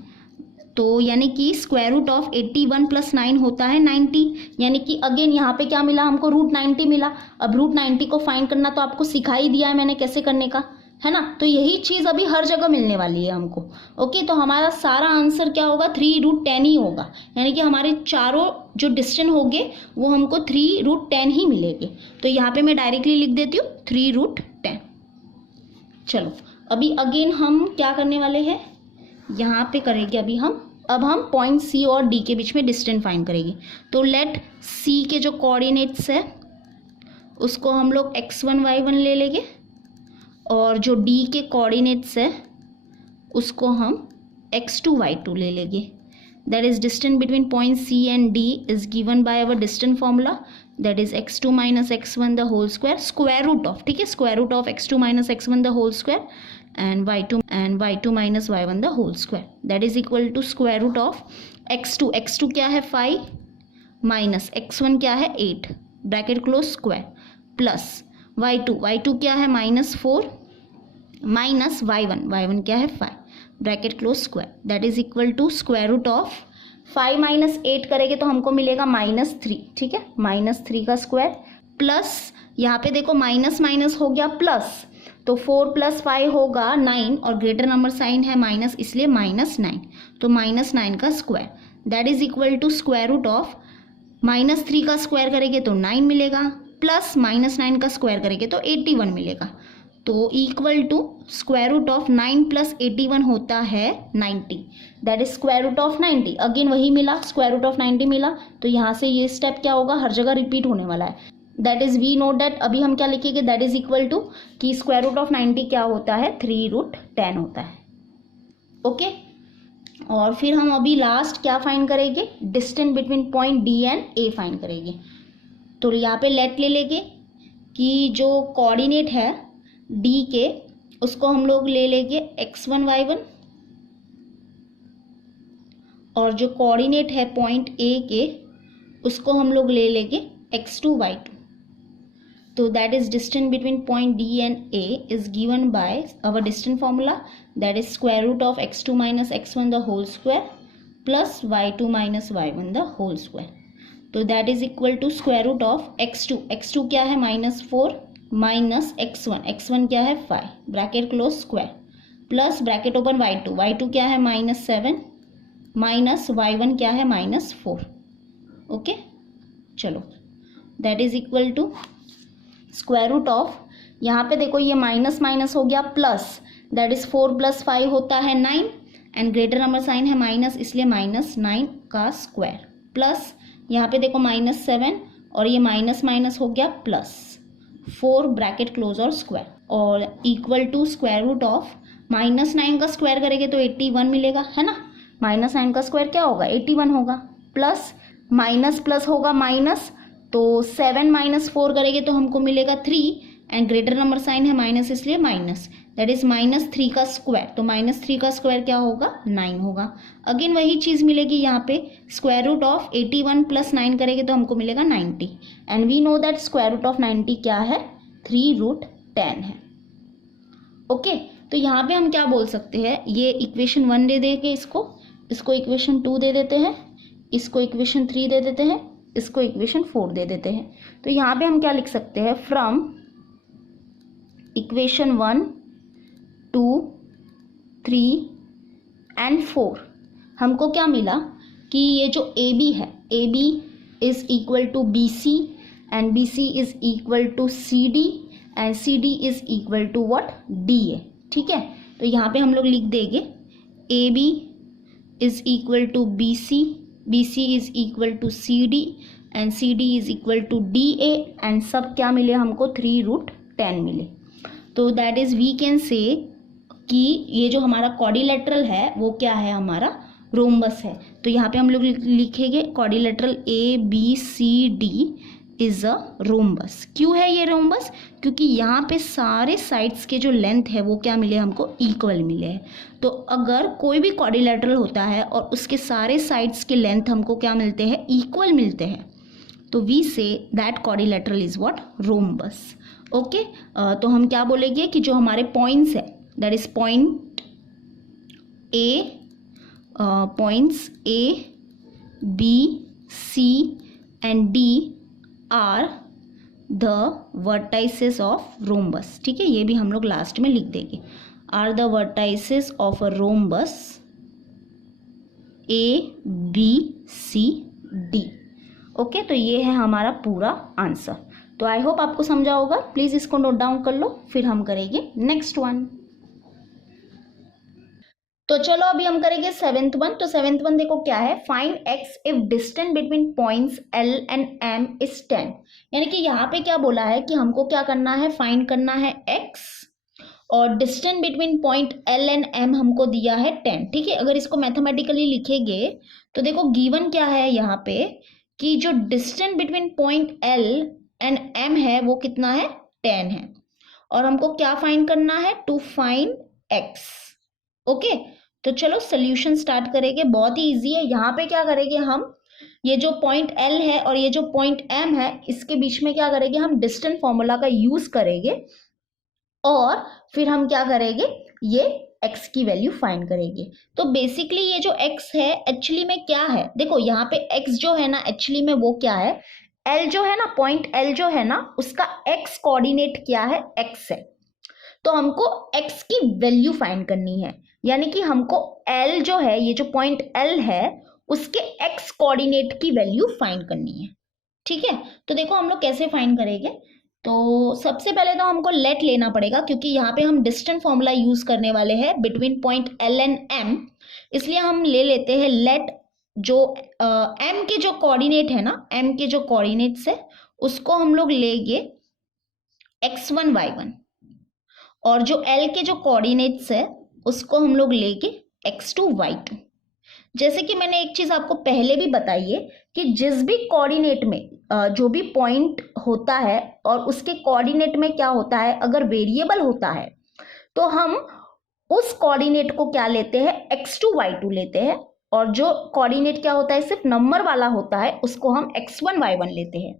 तो यानी कि स्क्वायर रूट ऑफ 81 + 9 होता है 90, यानी कि अगेन यहाँ पे क्या मिला हमको, √90 मिला। अब √90 को फाइंड करना तो आपको सिखा ही दिया है मैंने कैसे करने का, है ना। तो यही चीज़ अभी हर जगह मिलने वाली है हमको। ओके, तो हमारा सारा आंसर क्या होगा, 3√10 ही होगा, यानी कि हमारे चारों जो डिस्टेंस होंगे वो हमको 3√10 ही मिलेंगे। तो यहाँ पे मैं डायरेक्टली लिख देती हूँ 3√10। चलो अभी अगेन हम क्या करने वाले हैं, यहाँ पे करेंगे अभी अब हम पॉइंट सी और डी के बीच में डिस्टेंस फाइंड करेंगे। तो लेट सी के जो कोऑर्डिनेट्स है उसको हम लोग x1 y1 ले लेंगे, और जो डी के कोऑर्डिनेट्स है उसको हम x2 y2 ले लेंगे। That is distance between point C and D is given by our distance formula, that is x2 minus x1 the whole square, square root of, ठीक है, square root of x2 minus x1 the whole square and y2 minus y1 the whole square, that is equal to square root of x2 क्या है 5 माइनस x1 क्या है 8 bracket close square, plus y2 क्या है -4 माइनस y1 क्या है 5 bracket close square, that is equal to square root of 5 minus 8 करेंगे तो हमको मिलेगा -3, ठीक है, -3 का स्क्वायर, प्लस यहाँ पे देखो माइनस माइनस हो गया प्लस, तो 4 + 5 होगा 9, और ग्रेटर नंबर साइन है माइनस, इसलिए -9, तो -9 का square, that is equal to square root of -3 का स्क्वायर करेंगे तो 9 मिलेगा, प्लस -9 का स्क्वायर करेंगे तो 81 मिलेगा, तो equal to square root of 9 + 81 होता है 90, that is square root of 90। Again वही मिला, स्क्वायर रूट ऑफ 90 मिला, तो यहाँ से ये स्टेप क्या होगा, हर जगह रिपीट होने वाला है। That is we note that, अभी हम क्या लिखेंगे, दैट इज इक्वल टू कि स्क्वायर रूट ऑफ 90 क्या होता है, 3√10 होता है। ओके, और फिर हम अभी लास्ट क्या फाइंड करेंगे, distance between point D and A find करेंगे। तो यहाँ पे लेट ले लेंगे कि जो कोऑर्डिनेट है डी के उसको हम लोग ले लेंगे x1 y1, और जो कोऑर्डिनेट है पॉइंट ए के उसको हम लोग ले लेंगे x2 y2। तो that is distance between point D and A is given by our distance formula, that is square root of x2 minus x1 the whole square plus y2 minus y1 the whole square, तो that is equal to square root of x2 क्या है -4 माइनस x1 क्या है 5 bracket close square, plus bracket open y2 क्या है -7 माइनस y1 क्या है -4। ओके, चलो that is equal to square root of, यहाँ पे देखो ये माइनस माइनस हो गया प्लस, दैट इज 4 + 5 होता है 9, एंड ग्रेटर नंबर साइन है माइनस, इसलिए -9 का स्क्वायर, प्लस यहाँ पे देखो -7 और ये माइनस माइनस हो गया प्लस 4 ब्रैकेट क्लोज और स्क्वायर, और equal to square root of -9 का स्क्वायर करेंगे तो 81 मिलेगा, है ना। -9 का स्क्वायर क्या होगा, 81 होगा, प्लस माइनस प्लस होगा माइनस, तो 7 - 4 करेंगे तो हमको मिलेगा 3, एंड ग्रेटर नंबर साइन है माइनस, इसलिए माइनस, दैट इज -3 का स्क्वायर, तो -3 का स्क्वायर क्या होगा 9 होगा। अगेन वही चीज़ मिलेगी यहाँ पे, स्क्वायर रूट ऑफ 81 + 9 करेंगे तो हमको मिलेगा 90, and we know that square root of 90 क्या है, 3√10 है। ओके, तो यहाँ पे हम क्या बोल सकते हैं, ये इक्वेशन 1 दे देंगे, इसको इक्वेशन 2 दे देते हैं, इसको इक्वेशन 3 दे देते हैं, इसको इक्वेशन 4 दे देते हैं। तो यहाँ पे हम क्या लिख सकते हैं, फ्रॉम इक्वेशन 1, 2, 3 एंड 4 हमको क्या मिला कि ये जो ए बी है, A B is equal to B C, and B C is equal to C D, and C D is equal to what, D A, ठीक है। तो यहाँ पे हम लोग लिख देंगे A B is equal to B C, B C is equal to C D, and C D is equal to D A, and सब क्या मिले हमको, 3√10 मिले। तो that is we can say कि ये जो हमारा क्वाड्रिलेटरल है वो क्या है, हमारा रोम्बस है। तो यहाँ पे हम लोग लिखेंगे quadrilateral A B C D is a rhombus. क्यों है ये रोम्बस, क्योंकि यहाँ पे सारे साइड्स के जो लेंथ है वो क्या मिले हमको, इक्वल मिले हैं। तो अगर कोई भी क्वाड्रिलेटरल होता है और उसके सारे साइड्स के लेंथ हमको क्या मिलते हैं, इक्वल मिलते हैं, तो we say that quadrilateral is what, rhombus. Okay, तो हम क्या बोलेंगे कि जो हमारे पॉइंट्स है, that is points A B C and D are the vertices of rhombus, ठीक है, ये भी हम लोग लास्ट में लिख देंगे, are the vertices of a rhombus ABCD। Okay, तो ये है हमारा पूरा आंसर। तो आई होप आपको समझा होगा, प्लीज इसको नोट डाउन कर लो, फिर हम करेंगे नेक्स्ट वन। तो चलो अभी हम करेंगे सेवेंथ वन। तो सेवेंथ वन देखो क्या है, find x if distance between points L and M is 10। यानी कि यहाँ पे क्या बोला है कि हमको क्या करना है, फाइंड करना है x और distance between point L and M हमको दिया है 10, ठीक है। अगर इसको मैथमेटिकली लिखेंगे तो देखो गिवन क्या है यहाँ पे कि जो distance between point L and M है वो कितना है, 10 है, और हमको क्या फाइंड करना है, टू फाइंड x। ओके, तो चलो सोल्यूशन स्टार्ट करेंगे, बहुत ही इजी है। यहाँ पे क्या करेंगे हम, ये जो पॉइंट L है और ये जो पॉइंट M है इसके बीच में क्या करेंगे, हम डिस्टेंस फॉर्मूला का यूज करेंगे और फिर हम क्या करेंगे, ये x की वैल्यू फाइंड करेंगे। तो बेसिकली ये जो x है एक्चुअली में क्या है, देखो यहाँ पे x जो है ना एक्चुअली में वो क्या है, L जो है ना, पॉइंट L जो है ना उसका x कोऑर्डिनेट क्या है, x है। तो हमको x की वैल्यू फाइंड करनी है, यानी कि हमको L जो है, ये जो पॉइंट L है उसके x कोऑर्डिनेट की वैल्यू फाइंड करनी है, ठीक है। तो देखो हम लोग कैसे फाइंड करेंगे, तो सबसे पहले तो हमको लेट लेना पड़ेगा, क्योंकि यहाँ पे हम डिस्टेंस फॉर्मूला यूज करने वाले हैं between point L and M, इसलिए हम ले लेते हैं लेट। जो M के जो कोऑर्डिनेट है ना, M के जो कोऑर्डिनेट्स है उसको हम लोग लेंगे x1 y1, और जो L के जो कोऑर्डिनेट्स है उसको हम लोग लेंगे x2 y2। जैसे कि मैंने एक चीज आपको पहले भी बताई है कि जिस भी कोऑर्डिनेट में जो भी पॉइंट होता है और उसके कोऑर्डिनेट में क्या होता है, अगर वेरिएबल होता है तो हम उस कोऑर्डिनेट को क्या लेते हैं, x2 y2 लेते हैं, और जो कोऑर्डिनेट क्या होता है सिर्फ नंबर वाला होता है उसको हम x1 y1 लेते हैं।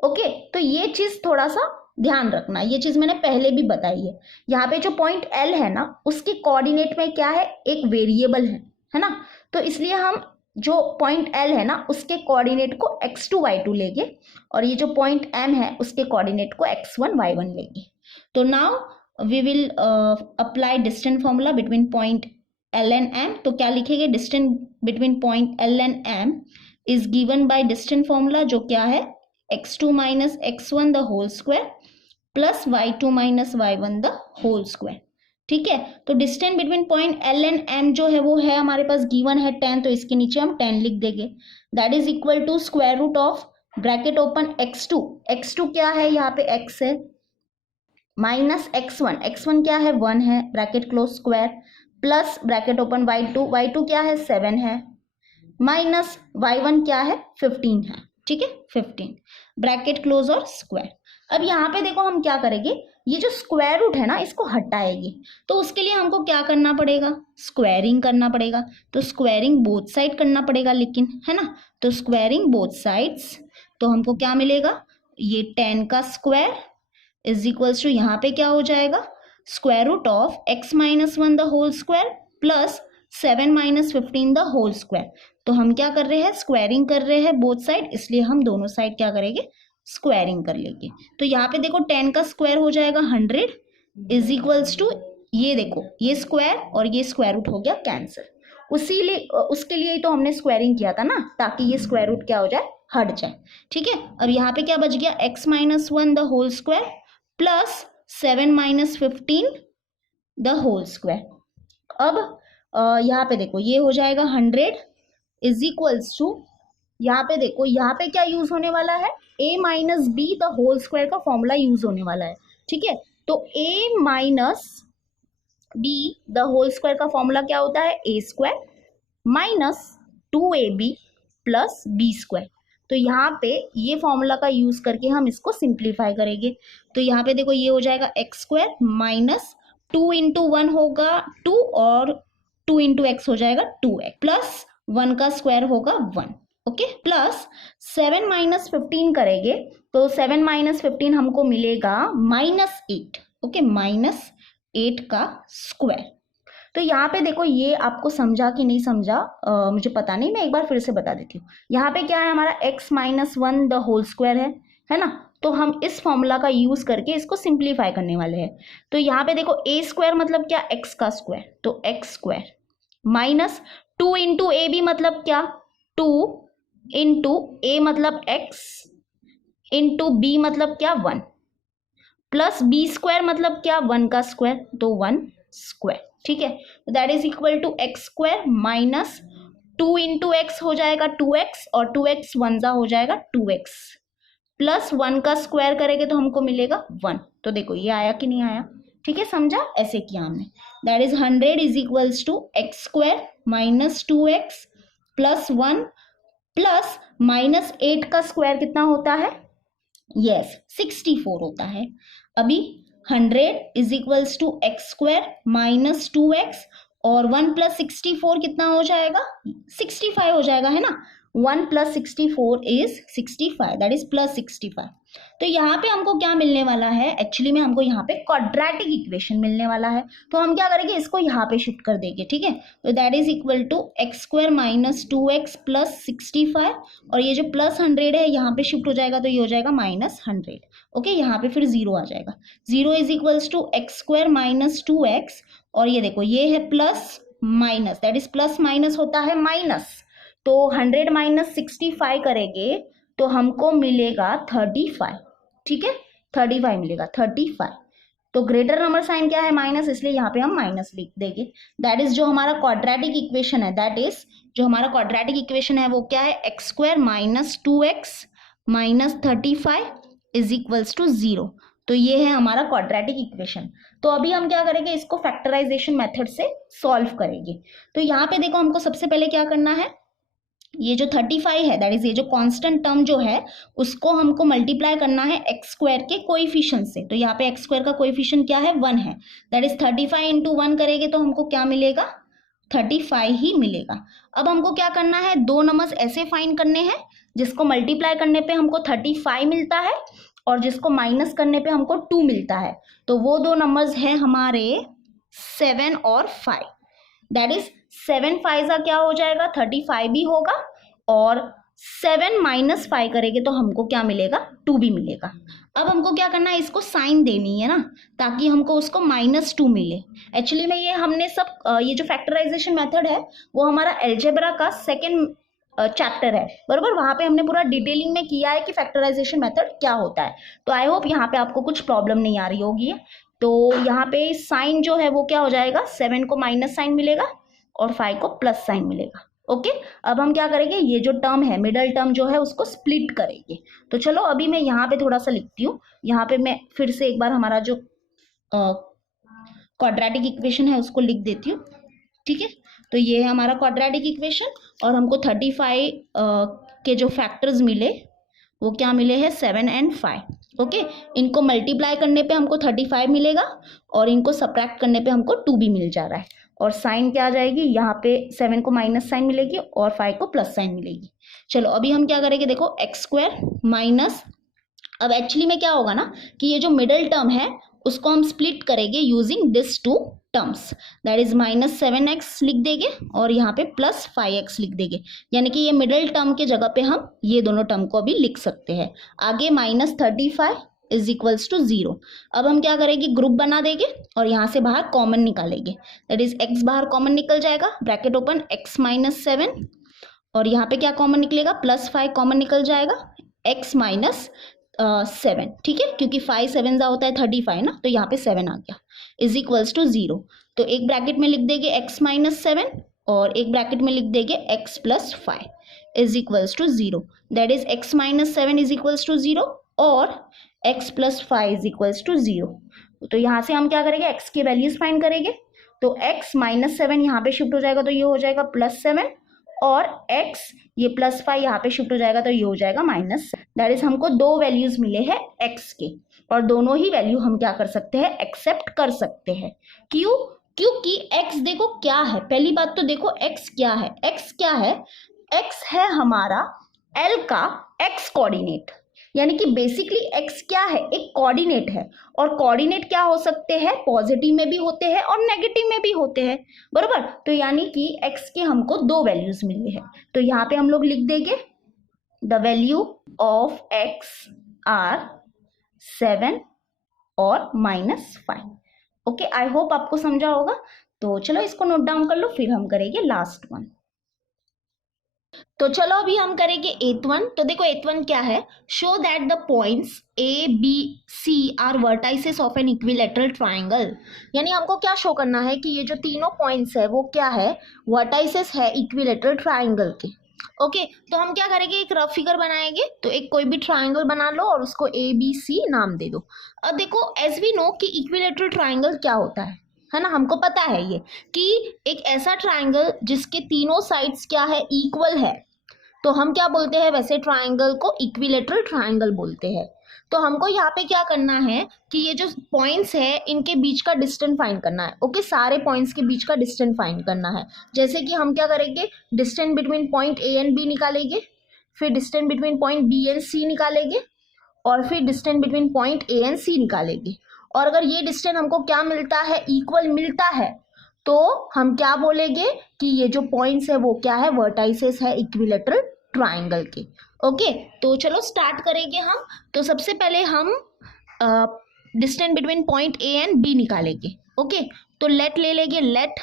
ओके, तो ये चीज थोड़ा सा ध्यान रखना, ये चीज मैंने पहले भी बताई है। यहाँ पे जो पॉइंट L है ना उसके कोऑर्डिनेट में क्या है, एक वेरिएबल है ना, तो इसलिए हम जो पॉइंट L है ना उसके कोऑर्डिनेट को x2 y2 लेंगे, और ये जो पॉइंट M है उसके कोऑर्डिनेट को x1 y1 लेंगे। तो now we will apply distance formula between point L and M। तो क्या लिखेंगे, distance between point L and M is given by distance formula, जो क्या है x2 minus x1 the whole square plus y2 minus y1 the whole square, ठीक है। तो distance between point L and M जो है वो है हमारे पास गिवन है 10, तो इसके नीचे हम 10 लिख देंगे, that is equal to square root of bracket open x2 क्या है, यहाँ पे x है, माइनस x1 क्या है 1 है, bracket close square, plus bracket open y2 क्या है 7 है, माइनस y1 क्या है 15 है, ठीक है 15, ब्रैकेट क्लोज और स्क्वायर। अब यहाँ पे देखो हम क्या करेंगे, ये जो स्क्वायर रूट है ना इसको हटाएंगे, तो उसके लिए हमको क्या करना पड़ेगा, स्क्वायरिंग करना पड़ेगा। तो स्क्वायरिंग बोथ साइड करना पड़ेगा लेकिन, है ना, तो स्क्वायरिंग बोथ साइड्स, तो हमको क्या मिलेगा, ये 10 का स्क्वायर इज इक्वल्स टू यहाँ पे क्या हो जाएगा, square root of x minus 1 the whole square plus 7 minus 15 the whole square. तो हम क्या कर रहे हैं, स्क्वायरिंग कर रहे हैं बोथ साइड, इसलिए हम दोनों साइड क्या करेंगे, स्क्वायरिंग कर लेंगे। तो यहाँ पे देखो 10 का स्क्वायर हो जाएगा 100 इज इक्वल्स टू, ये देखो ये स्क्वायर और ये स्क्वायर रूट हो गया कैंसिल, उसके लिए ही तो हमने स्क्वायरिंग किया था ना, ताकि ये स्क्वायर रूट क्या हो जाए, हट जाए, ठीक है। अब यहाँ पे क्या बच गया, x minus 1 the whole square plus 7 minus 15 the whole square. अब यहाँ पे देखो ये हो जाएगा 100 इज इक्वल्स टू, यहाँ पे देखो यहाँ पे क्या यूज होने वाला है, a minus B the whole square का फॉर्मूला यूज होने वाला है, ठीक है। तो a minus B the whole square का फॉर्मूला क्या होता है, a square minus 2ab plus B square. तो यहाँ पे ये फॉर्मूला का यूज करके हम इसको सिंप्लीफाई करेंगे। तो यहाँ पे देखो ये हो जाएगा एक्स स्क्वायर माइनस 2 इंटू 1 होगा 2 और 2 इंटू एक्स हो जाएगा 2x प्लस 1 का स्क्वायर होगा 1, ओके, प्लस 7 माइनस 15 करेंगे तो 7 माइनस 15 हमको मिलेगा -8, ओके, -8 का स्क्वायर। तो यहाँ पे देखो ये आपको समझा कि नहीं समझा मुझे पता नहीं, मैं एक बार फिर से बता देती हूँ। यहाँ पे क्या है हमारा x minus 1 the whole square है ना, तो हम इस फॉर्मूला का यूज करके इसको सिंप्लीफाई करने वाले हैं। तो यहाँ पे देखो ए स्क्वायर मतलब क्या, एक्स का स्क्वायर, तो x square minus 2 into A B मतलब क्या, 2 इंटू ए मतलब एक्स इंटू बी मतलब क्या 1, प्लस बी स्क्वायर मतलब क्या 1 का स्क्वायर, तो 1 स्क्वायर। ठीक है, that is equal to x square minus 2 into x हो जाएगा 2x और 2x 1 जा हो जाएगा 2x प्लस 1 का स्क्वायर करेंगे तो हमको मिलेगा 1। तो देखो ये आया कि नहीं आया, ठीक है, समझा, ऐसे किया हमने। That is 100 is equals to x square minus 2x plus 1 plus minus 8 का स्क्वायर कितना होता है, यस 64 होता है। अभी 100 is equals to x square minus 2x और 1 प्लस 64 कितना हो जाएगा, 65 हो जाएगा, है ना। 1 plus 64 is 65, that is plus 65। तो यहाँ पे हमको क्या मिलने वाला है, एक्चुअली में हमको यहाँ पे क्वाड्रेटिक इक्वेशन मिलने वाला है। तो हम क्या करेंगे, इसको यहाँ पे शिफ्ट कर देंगे, ठीक है। तो that is equal to x square minus 2x plus 65 और ये जो प्लस 100 है यहाँ पे शिफ्ट हो जाएगा तो ये हो जाएगा माइनस 100। ओके, यहाँ पे फिर 0 आ जाएगा। 0 is equals to x square minus 2x और ये देखो ये है plus minus, that is plus minus होता है माइनस। तो 100 माइनस 65 करेंगे तो हमको मिलेगा 35, ठीक है, 35 मिलेगा, 35। तो ग्रेटर नंबर साइन क्या है, माइनस, इसलिए यहाँ पे हम माइनस लिख देंगे। दैट इज जो हमारा क्वाड्रेटिक इक्वेशन है, दैट इज जो हमारा क्वाड्रेटिक इक्वेशन है वो क्या है, x square minus 2x minus 35 is equals to 0। तो ये है हमारा क्वाड्रेटिक इक्वेशन। तो अभी हम क्या करेंगे, इसको फैक्टराइजेशन मेथड से सॉल्व करेंगे। तो यहाँ पे देखो हमको सबसे पहले क्या करना है, ये जो 35 है दैट इज ये जो कांस्टेंट टर्म जो है उसको हमको मल्टीप्लाई करना है एक्स स्क्वायर के कोएफिशिएंट से। तो यहाँ पे एक्स स्क्वायर का कोएफिशिएंट क्या है, 1 है। दैट इज 35 इंटू 1 करेंगे तो हमको क्या मिलेगा, 35 ही मिलेगा। अब हमको क्या करना है, दो नंबर्स ऐसे फाइंड करने हैं जिसको मल्टीप्लाई करने पे हमको 35 मिलता है और जिसको माइनस करने पे हमको 2 मिलता है। तो वो दो नंबर्स हैं हमारे 7 और 5। दैट इज 7 5 का क्या हो जाएगा, 35 भी होगा और 7 माइनस 5 करेंगे तो हमको क्या मिलेगा, 2 भी मिलेगा। अब हमको क्या करना है, इसको साइन देनी है ना, ताकि हमको उसको -2 मिले। एक्चुअली में ये हमने सब ये जो फैक्टराइजेशन मेथड है वो हमारा अलजेब्रा का सेकेंड चैप्टर है, बरोबर, वहाँ पे हमने पूरा डिटेलिंग में किया है कि फैक्टराइजेशन मेथड क्या होता है। तो आई होप यहाँ पे आपको कुछ प्रॉब्लम नहीं आ रही होगी। तो यहाँ पे साइन जो है वो क्या हो जाएगा, 7 को माइनस साइन मिलेगा और 5 को प्लस साइन मिलेगा। ओके, अब हम क्या करेंगे, ये जो टर्म है मिडल टर्म जो है उसको स्प्लिट करेंगे। तो चलो अभी मैं यहाँ पे थोड़ा सा लिखती हूँ। यहाँ पे मैं फिर से एक बार हमारा जो क्वाड्रेटिक इक्वेशन है उसको लिख देती हूँ, ठीक है। तो ये है हमारा क्वाड्रेटिक इक्वेशन और हमको 35 के जो फैक्टर्स मिले वो क्या मिले हैं, 7 एंड 5। ओके, इनको मल्टीप्लाई करने पे हमको 35 मिलेगा और इनको सब्ट्रैक्ट करने पे हमको 2 भी मिल जा रहा है। और साइन क्या आ जाएगी, यहाँ पे 7 को माइनस साइन मिलेगी और 5 को प्लस साइन मिलेगी। चलो अभी हम क्या करेंगे, देखो एक्स स्क्वायर माइनस, अब एक्चुअली में क्या होगा ना कि ये जो मिडल टर्म है उसको हम स्प्लिट करेंगे using this two terms. That is -7x लिख देंगे और यहाँ पे +5x लिख देंगे, यानी कि ये मिडल टर्म के जगह पे हम ये दोनों टर्म को अभी लिख सकते हैं। आगे -35 इज इक्वल्स टू 0। अब हम क्या करेंगे, ग्रुप बना देंगे और यहाँ से बाहर कॉमन निकालेंगे। दैट इज x बाहर कॉमन निकल जाएगा, ब्रैकेट ओपन, x -7 और यहाँ पे क्या कॉमन निकलेगा, +5 कॉमन निकल जाएगा, x -7, ठीक है, क्योंकि 5 7 जा होता है 35 ना, तो यहाँ पे 7 आ गया, इज इक्वल्स टू 0। तो एक ब्रैकेट में लिख देंगे x -7 और एक ब्रैकेट में लिख देंगे x + 5 is equals to 0। That is x -7 is equals to 0 और x + 5 इज इक्वल्स टू 0। तो यहाँ से हम क्या करेंगे, x की वैल्यूज फाइंड करेंगे। तो x -7 यहाँ पे शिफ्ट हो जाएगा तो ये हो जाएगा +7 और x ये +5 यहाँ पे शिफ्ट हो जाएगा तो ये हो जाएगा -7। दैट इज हमको दो वैल्यूज मिले हैं x के और दोनों ही वैल्यू हम क्या कर सकते हैं, एक्सेप्ट कर सकते हैं। क्यों, क्योंकि x देखो क्या है, पहली बात तो देखो x क्या है, x क्या है, x है हमारा l का x कोऑर्डिनेट, यानी कि बेसिकली x क्या है, एक कोऑर्डिनेट है और कोऑर्डिनेट क्या हो सकते हैं, पॉजिटिव में भी होते हैं और नेगेटिव में भी होते हैं, बरोबर। तो यानी कि x के हमको दो वैल्यूज मिले हैं। तो यहाँ पे हम लोग लिख देंगे the value of x are 7 और -5। ओके, आई होप आपको समझा होगा। तो चलो इसको नोट डाउन कर लो, फिर हम करेंगे लास्ट वन। तो चलो अभी हम करेंगे 8th वन। तो देखो 8th वन क्या है, show that the points A B C are vertices of an equilateral triangle. यानी हमको क्या शो करना है कि ये जो तीनों पॉइंट्स है वो क्या है, वर्टाइसेस है इक्विलेटरल ट्राइंगल के। ओके, तो हम क्या करेंगे, एक रफ फिगर बनाएंगे। तो एक कोई भी ट्राइंगल बना लो और उसको ए बी सी नाम दे दो। अब देखो एज वी नो कि इक्विलेटरल ट्राइंगल क्या होता है ना, हमको पता है ये कि एक ऐसा ट्राइंगल जिसके तीनों साइड्स क्या है, इक्वल है, तो हम क्या बोलते हैं, वैसे ट्राइंगल को इक्विलेटरल ट्राइंगल बोलते हैं। तो हमको यहाँ पे क्या करना है कि ये जो पॉइंट्स है इनके बीच का डिस्टेंस फाइंड करना है। ओके, सारे पॉइंट्स के बीच का डिस्टेंस फाइंड करना है। जैसे कि हम क्या करेंगे, distance between point A and B निकालेंगे, फिर distance between point B and C निकालेंगे, और फिर distance between point A and C निकालेंगे। और अगर ये डिस्टेंस हमको क्या मिलता है, इक्वल मिलता है, तो हम क्या बोलेंगे कि ये जो पॉइंट्स है वो क्या है, वर्टाइसेस है इक्विलेटरल ट्राइंगल के। ओके, तो चलो स्टार्ट करेंगे हम। तो सबसे पहले हम distance between point A and B निकालेंगे। ओके, तो लेट ले लेंगे, लेट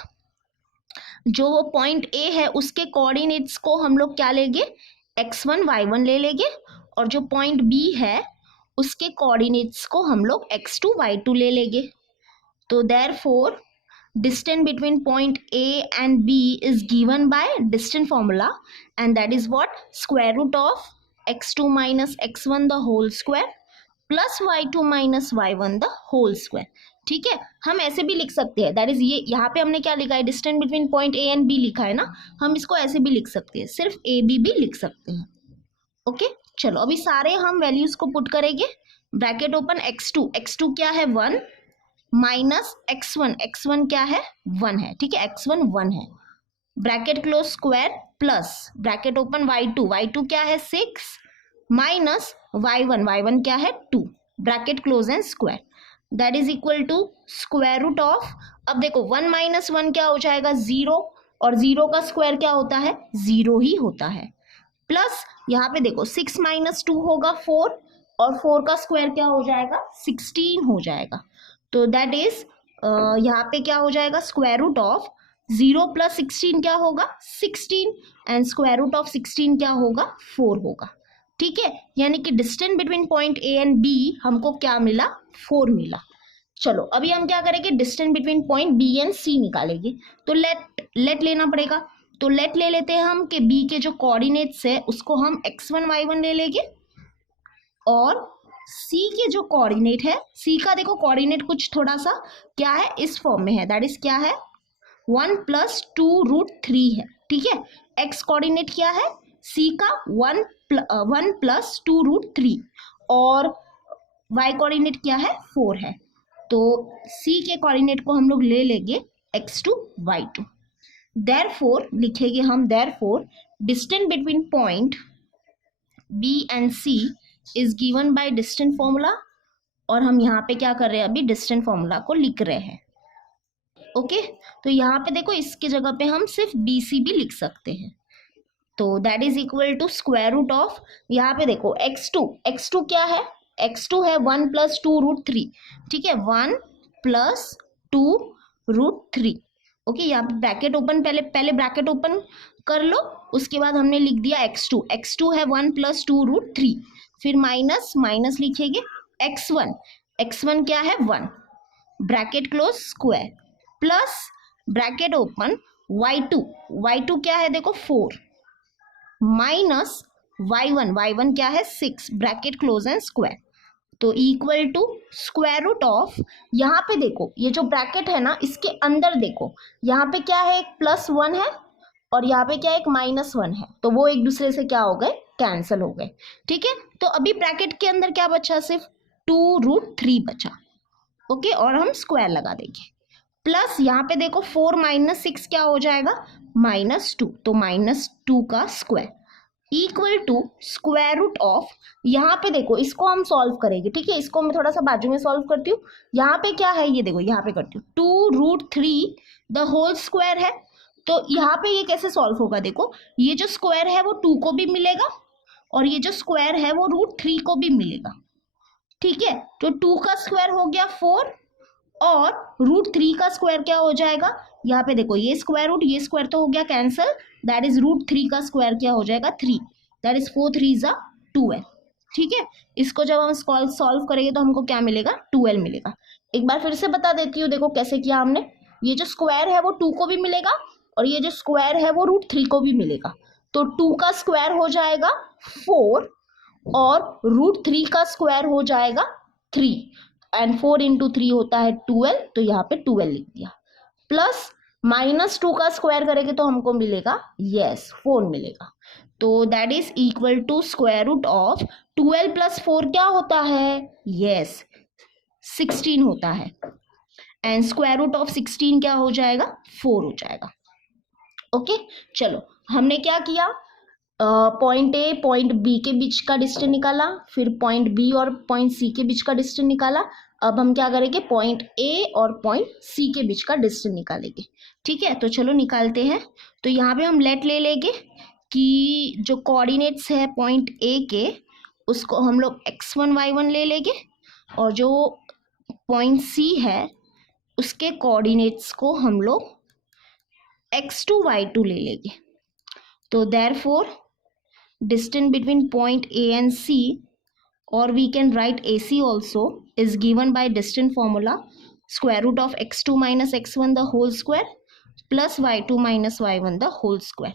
जो वो पॉइंट ए है उसके कोऑर्डिनेट्स को हम लोग क्या लेंगे, x1 y1 ले लेंगे, और जो पॉइंट बी है उसके कोऑर्डिनेट्स को हम लोग x2 y2 ले लेंगे। तो therefore distance between point A and B is given by distance formula, and that is what, square root of x2 minus x1 the whole square plus y2 minus y1 the whole square। ठीक है, हम ऐसे भी लिख सकते हैं, दैट इज ये यहाँ पे हमने क्या लिखा है, distance between point A and B लिखा है ना, हम इसको ऐसे भी लिख सकते हैं, सिर्फ ए बी भी लिख सकते हैं। ओके, चलो अभी सारे हम वैल्यूज को पुट करेंगे। ब्रैकेट ओपन, x2 क्या है 1 माइनस x1 क्या है 1 है, ठीक है, x1 1 है, bracket close, square, plus bracket open y2 क्या है 6 माइनस y1 क्या है 2, bracket close and square, that is equal to square root of, अब देखो 1 माइनस 1 क्या हो जाएगा 0, और 0 का स्क्वायर क्या होता है 0 ही होता है, प्लस यहाँ पे देखो 6 माइनस 2 होगा 4, और 4 का स्क्वायर क्या हो जाएगा 16 हो जाएगा। तो दैट इज यहाँ पे क्या हो जाएगा, स्क्वायर रूट ऑफ 0 प्लस 16 क्या होगा 16, एंड स्क्वायर रूट ऑफ 16 क्या होगा 4 होगा। ठीक है, यानी कि distance between point A and B हमको क्या मिला 4 मिला। चलो अभी हम क्या करेंगे, distance between point B and C निकालेंगे। तो लेट लेना पड़ेगा, तो लेट ले लेते हैं हम कि बी के जो कोऑर्डिनेट्स है उसको हम x1 y1 ले लेंगे, और सी के जो कोऑर्डिनेट है, सी का देखो कोऑर्डिनेट कुछ थोड़ा सा क्या है इस फॉर्म में है, दैट इज क्या है 1 प्लस 2 रूट 3 है। ठीक है, एक्स कोऑर्डिनेट क्या है सी का 1 प्लस 2 रूट 3, और वाई कोऑर्डिनेट क्या है 4 है। तो सी के कोऑर्डिनेट को हम लोग ले लेंगे x2 y2। देयरफॉर लिखेंगे हम, therefore distance between point B and C is given by distance formula, और हम यहाँ पे क्या कर रहे हैं, अभी डिस्टेंस फॉर्मूला को लिख रहे हैं। ओके, तो यहाँ पे देखो इसके जगह पे हम सिर्फ बी सी भी लिख सकते हैं। तो that is equal to square root of, यहाँ पे देखो x2 क्या है, x2 है 1 प्लस 2 रूट 3। ठीक है, 1 प्लस 2 रूट 3। ओके, यहाँ पे ब्रैकेट ओपन, पहले ब्रैकेट ओपन कर लो, उसके बाद हमने लिख दिया x2 है 1 प्लस 2 रूट 3, फिर माइनस लिखेंगे x1 क्या है 1, bracket close, square, plus bracket open y2 क्या है देखो 4, माइनस y1 क्या है 6, ब्रैकेट क्लोज एंड स्क्वायर, तो equal to square root of, यहाँ पे देखो ये जो ब्रैकेट है ना इसके अंदर देखो यहाँ पे क्या है, एक +1 है और यहाँ पे क्या है, एक -1 है, तो वो एक दूसरे से क्या हो गए, कैंसिल हो गए। ठीक है, तो अभी ब्रैकेट के अंदर क्या बचा, सिर्फ 2 रूट 3 बचा। ओके, और हम स्क्वायर लगा देंगे, प्लस यहाँ पे देखो 4 माइनस 6 क्या हो जाएगा -2, तो -2 का square equal to square root of, यहाँ पे देखो इसको हम सॉल्व करेंगे। ठीक है, इसको मैं थोड़ा सा बाजू में सॉल्व करती हूँ। यहाँ पे क्या है, ये देखो यहाँ पे करती हूँ 2 रूट 3 द होल स्क्वायर है, तो यहाँ पे ये कैसे सॉल्व होगा, देखो ये जो स्क्वायर है वो 2 को भी मिलेगा, और ये जो स्क्वायर है वो रूट 3 को भी मिलेगा। ठीक है, तो 2 का स्क्वायर हो गया 4 और √3 का स्क्वायर क्या हो जाएगा, यहाँ पे देखो ये स्क्वायर रूट ये स्क्वायर तो हो गया कैंसल, दैट इज √3 का स्क्वायर क्या हो जाएगा 3, दैट इज 4 3 ज़ा 12। ठीक है, इसको जब हम सॉल्व करेंगे तो हमको क्या मिलेगा 12 मिलेगा। एक बार फिर से बता देती हूँ, देखो कैसे किया हमने। ये जो स्क्वायर है वो 2 को भी मिलेगा और ये जो स्क्वायर है वो √3 को भी मिलेगा। तो 2 का स्क्वायर हो जाएगा 4 और √3 का स्क्वायर हो जाएगा 3 एंड 4 इंटू 3 होता है 12, तो यहाँ पे 12 लिख दिया। प्लस -2 का स्क्वायर करेंगे तो हमको मिलेगा 4 मिलेगा। तो that is equal to square root of 12 + 4 क्या होता है 16 होता है एंड स्क्वायर रूट ऑफ 16 क्या हो जाएगा 4 हो जाएगा। ओके चलो, हमने क्या किया, पॉइंट ए पॉइंट बी के बीच का डिस्टेंस निकाला, फिर पॉइंट बी और पॉइंट सी के बीच का डिस्टेंस निकाला। अब हम क्या करेंगे, पॉइंट ए और पॉइंट सी के बीच का डिस्टेंस निकालेंगे। ठीक है, तो चलो निकालते हैं। तो यहाँ पे हम लेट ले लेंगे कि जो कोऑर्डिनेट्स है पॉइंट ए के उसको हम लोग x1 y1 ले लेंगे और जो पॉइंट सी है उसके कोऑर्डिनेट्स को हम लोग x2 y2 ले लेंगे। तो therefore distance between point A and C, or we can write AC also, is given by distance formula square root of x2 minus x1 the whole square plus y2 minus y1 the whole square.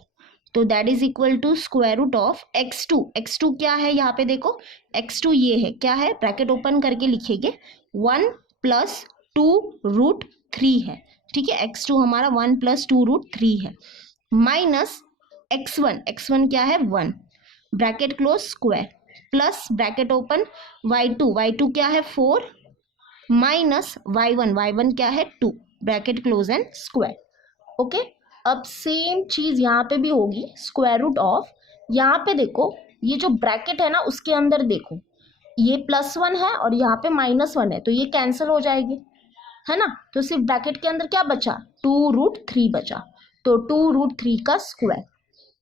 तो that is equal to square root of x2। x2 क्या है यहाँ पे देखो, x2 ये है, क्या है, ब्रैकेट ओपन करके लिखेंगे 1 + 2√3 है। ठीक है, x2 हमारा 1 + 2√3 है, माइनस x1 क्या है 1, bracket close square, plus bracket open y2 क्या है 4, माइनस y1 क्या है 2, bracket close and square. Okay, अब सेम चीज यहाँ पे भी होगी, स्क्वायर रूट ऑफ, यहाँ पे देखो ये जो ब्रैकेट है ना उसके अंदर देखो ये +1 है और यहाँ पे -1 है, तो ये कैंसिल हो जाएगी, है ना। तो सिर्फ ब्रैकेट के अंदर क्या बचा 2√3 बचा, तो 2√3 का स्क्वायर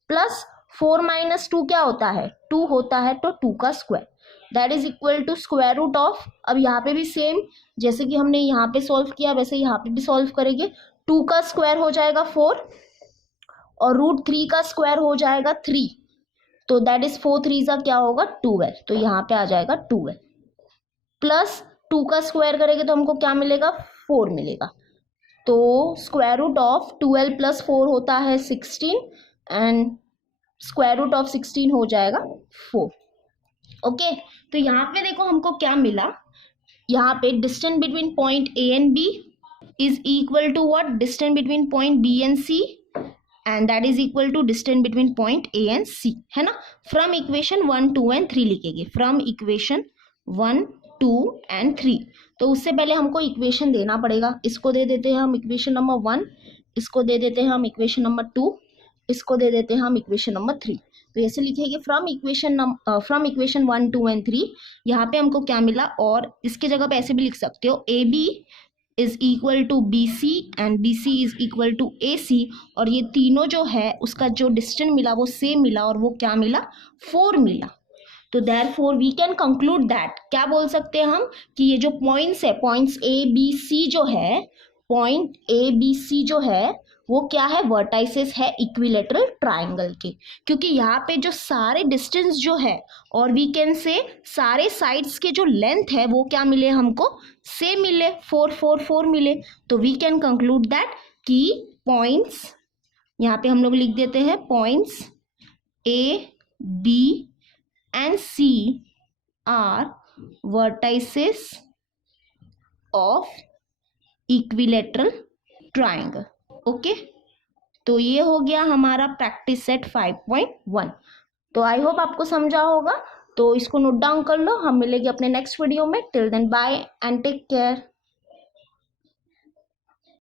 प्लस 4 - 2 क्या होता है 2 होता है, तो 2 का square, that is equal to square root of. अब यहाँ पे भी सेम जैसे कि हमने यहाँ पे सॉल्व किया वैसे यहाँ पे भी सॉल्व करेंगे। 2 का स्क्वायर हो जाएगा 4 और √3 का स्क्वायर हो जाएगा 3, तो दैट इज 4 3 ज़ा क्या होगा 12, तो यहाँ पे आ जाएगा 12 प्लस 2 का स्क्वायर करेंगे तो हमको क्या मिलेगा 4 मिलेगा। तो स्क्वायर रूट ऑफ 12 + 4 होता है 16 एंड स्क्वायर रूट ऑफ 16 हो जाएगा 4। ओके, तो यहाँ पे देखो हमको क्या मिला, यहाँ पे distance between point A and B is equal to what, distance between point B and C and that is equal to distance between point A and C, है ना। फ्रॉम इक्वेशन 1 2 एंड 3 लिखेंगे, फ्रॉम इक्वेशन 1 2 एंड 3। तो उससे पहले हमको इक्वेशन देना पड़ेगा, इसको दे देते हैं हम इक्वेशन नंबर 1, इसको दे देते हैं हम इक्वेशन नंबर 2, इसको दे देते हैं हम इक्वेशन नंबर 3। तो ऐसे लिखेंगे फ्रॉम इक्वेशन 1 2 एंड 3। यहाँ पे हमको क्या मिला, और इसके जगह पे ऐसे भी लिख सकते हो A B is equal to B C and B C is equal to A C, और ये तीनों जो है उसका जो डिस्टेंस मिला वो सेम मिला और वो क्या मिला 4 मिला। तो therefore we can conclude that, क्या बोल सकते हैं हम कि ये जो पॉइंट्स है, पॉइंट्स ए बी सी जो है, पॉइंट ए बी सी जो है वो क्या है, वर्टाइसेस है इक्विलेटरल ट्राइंगल के, क्योंकि यहाँ पे जो सारे डिस्टेंस जो है और वी कैन से सारे साइड्स के जो लेंथ है वो क्या मिले हमको सेम मिले, 4 4 4 मिले। तो वी कैन कंक्लूड दैट कि पॉइंट्स, यहाँ पे हम लोग लिख देते हैं points A B and C are vertices of equilateral triangle. Okay, तो ये हो गया हमारा प्रैक्टिस सेट 5.1। तो आई होप आपको समझा होगा, तो इसको नोट डाउन कर लो। हम मिलेंगे अपने नेक्स्ट वीडियो में। Till then bye and take care.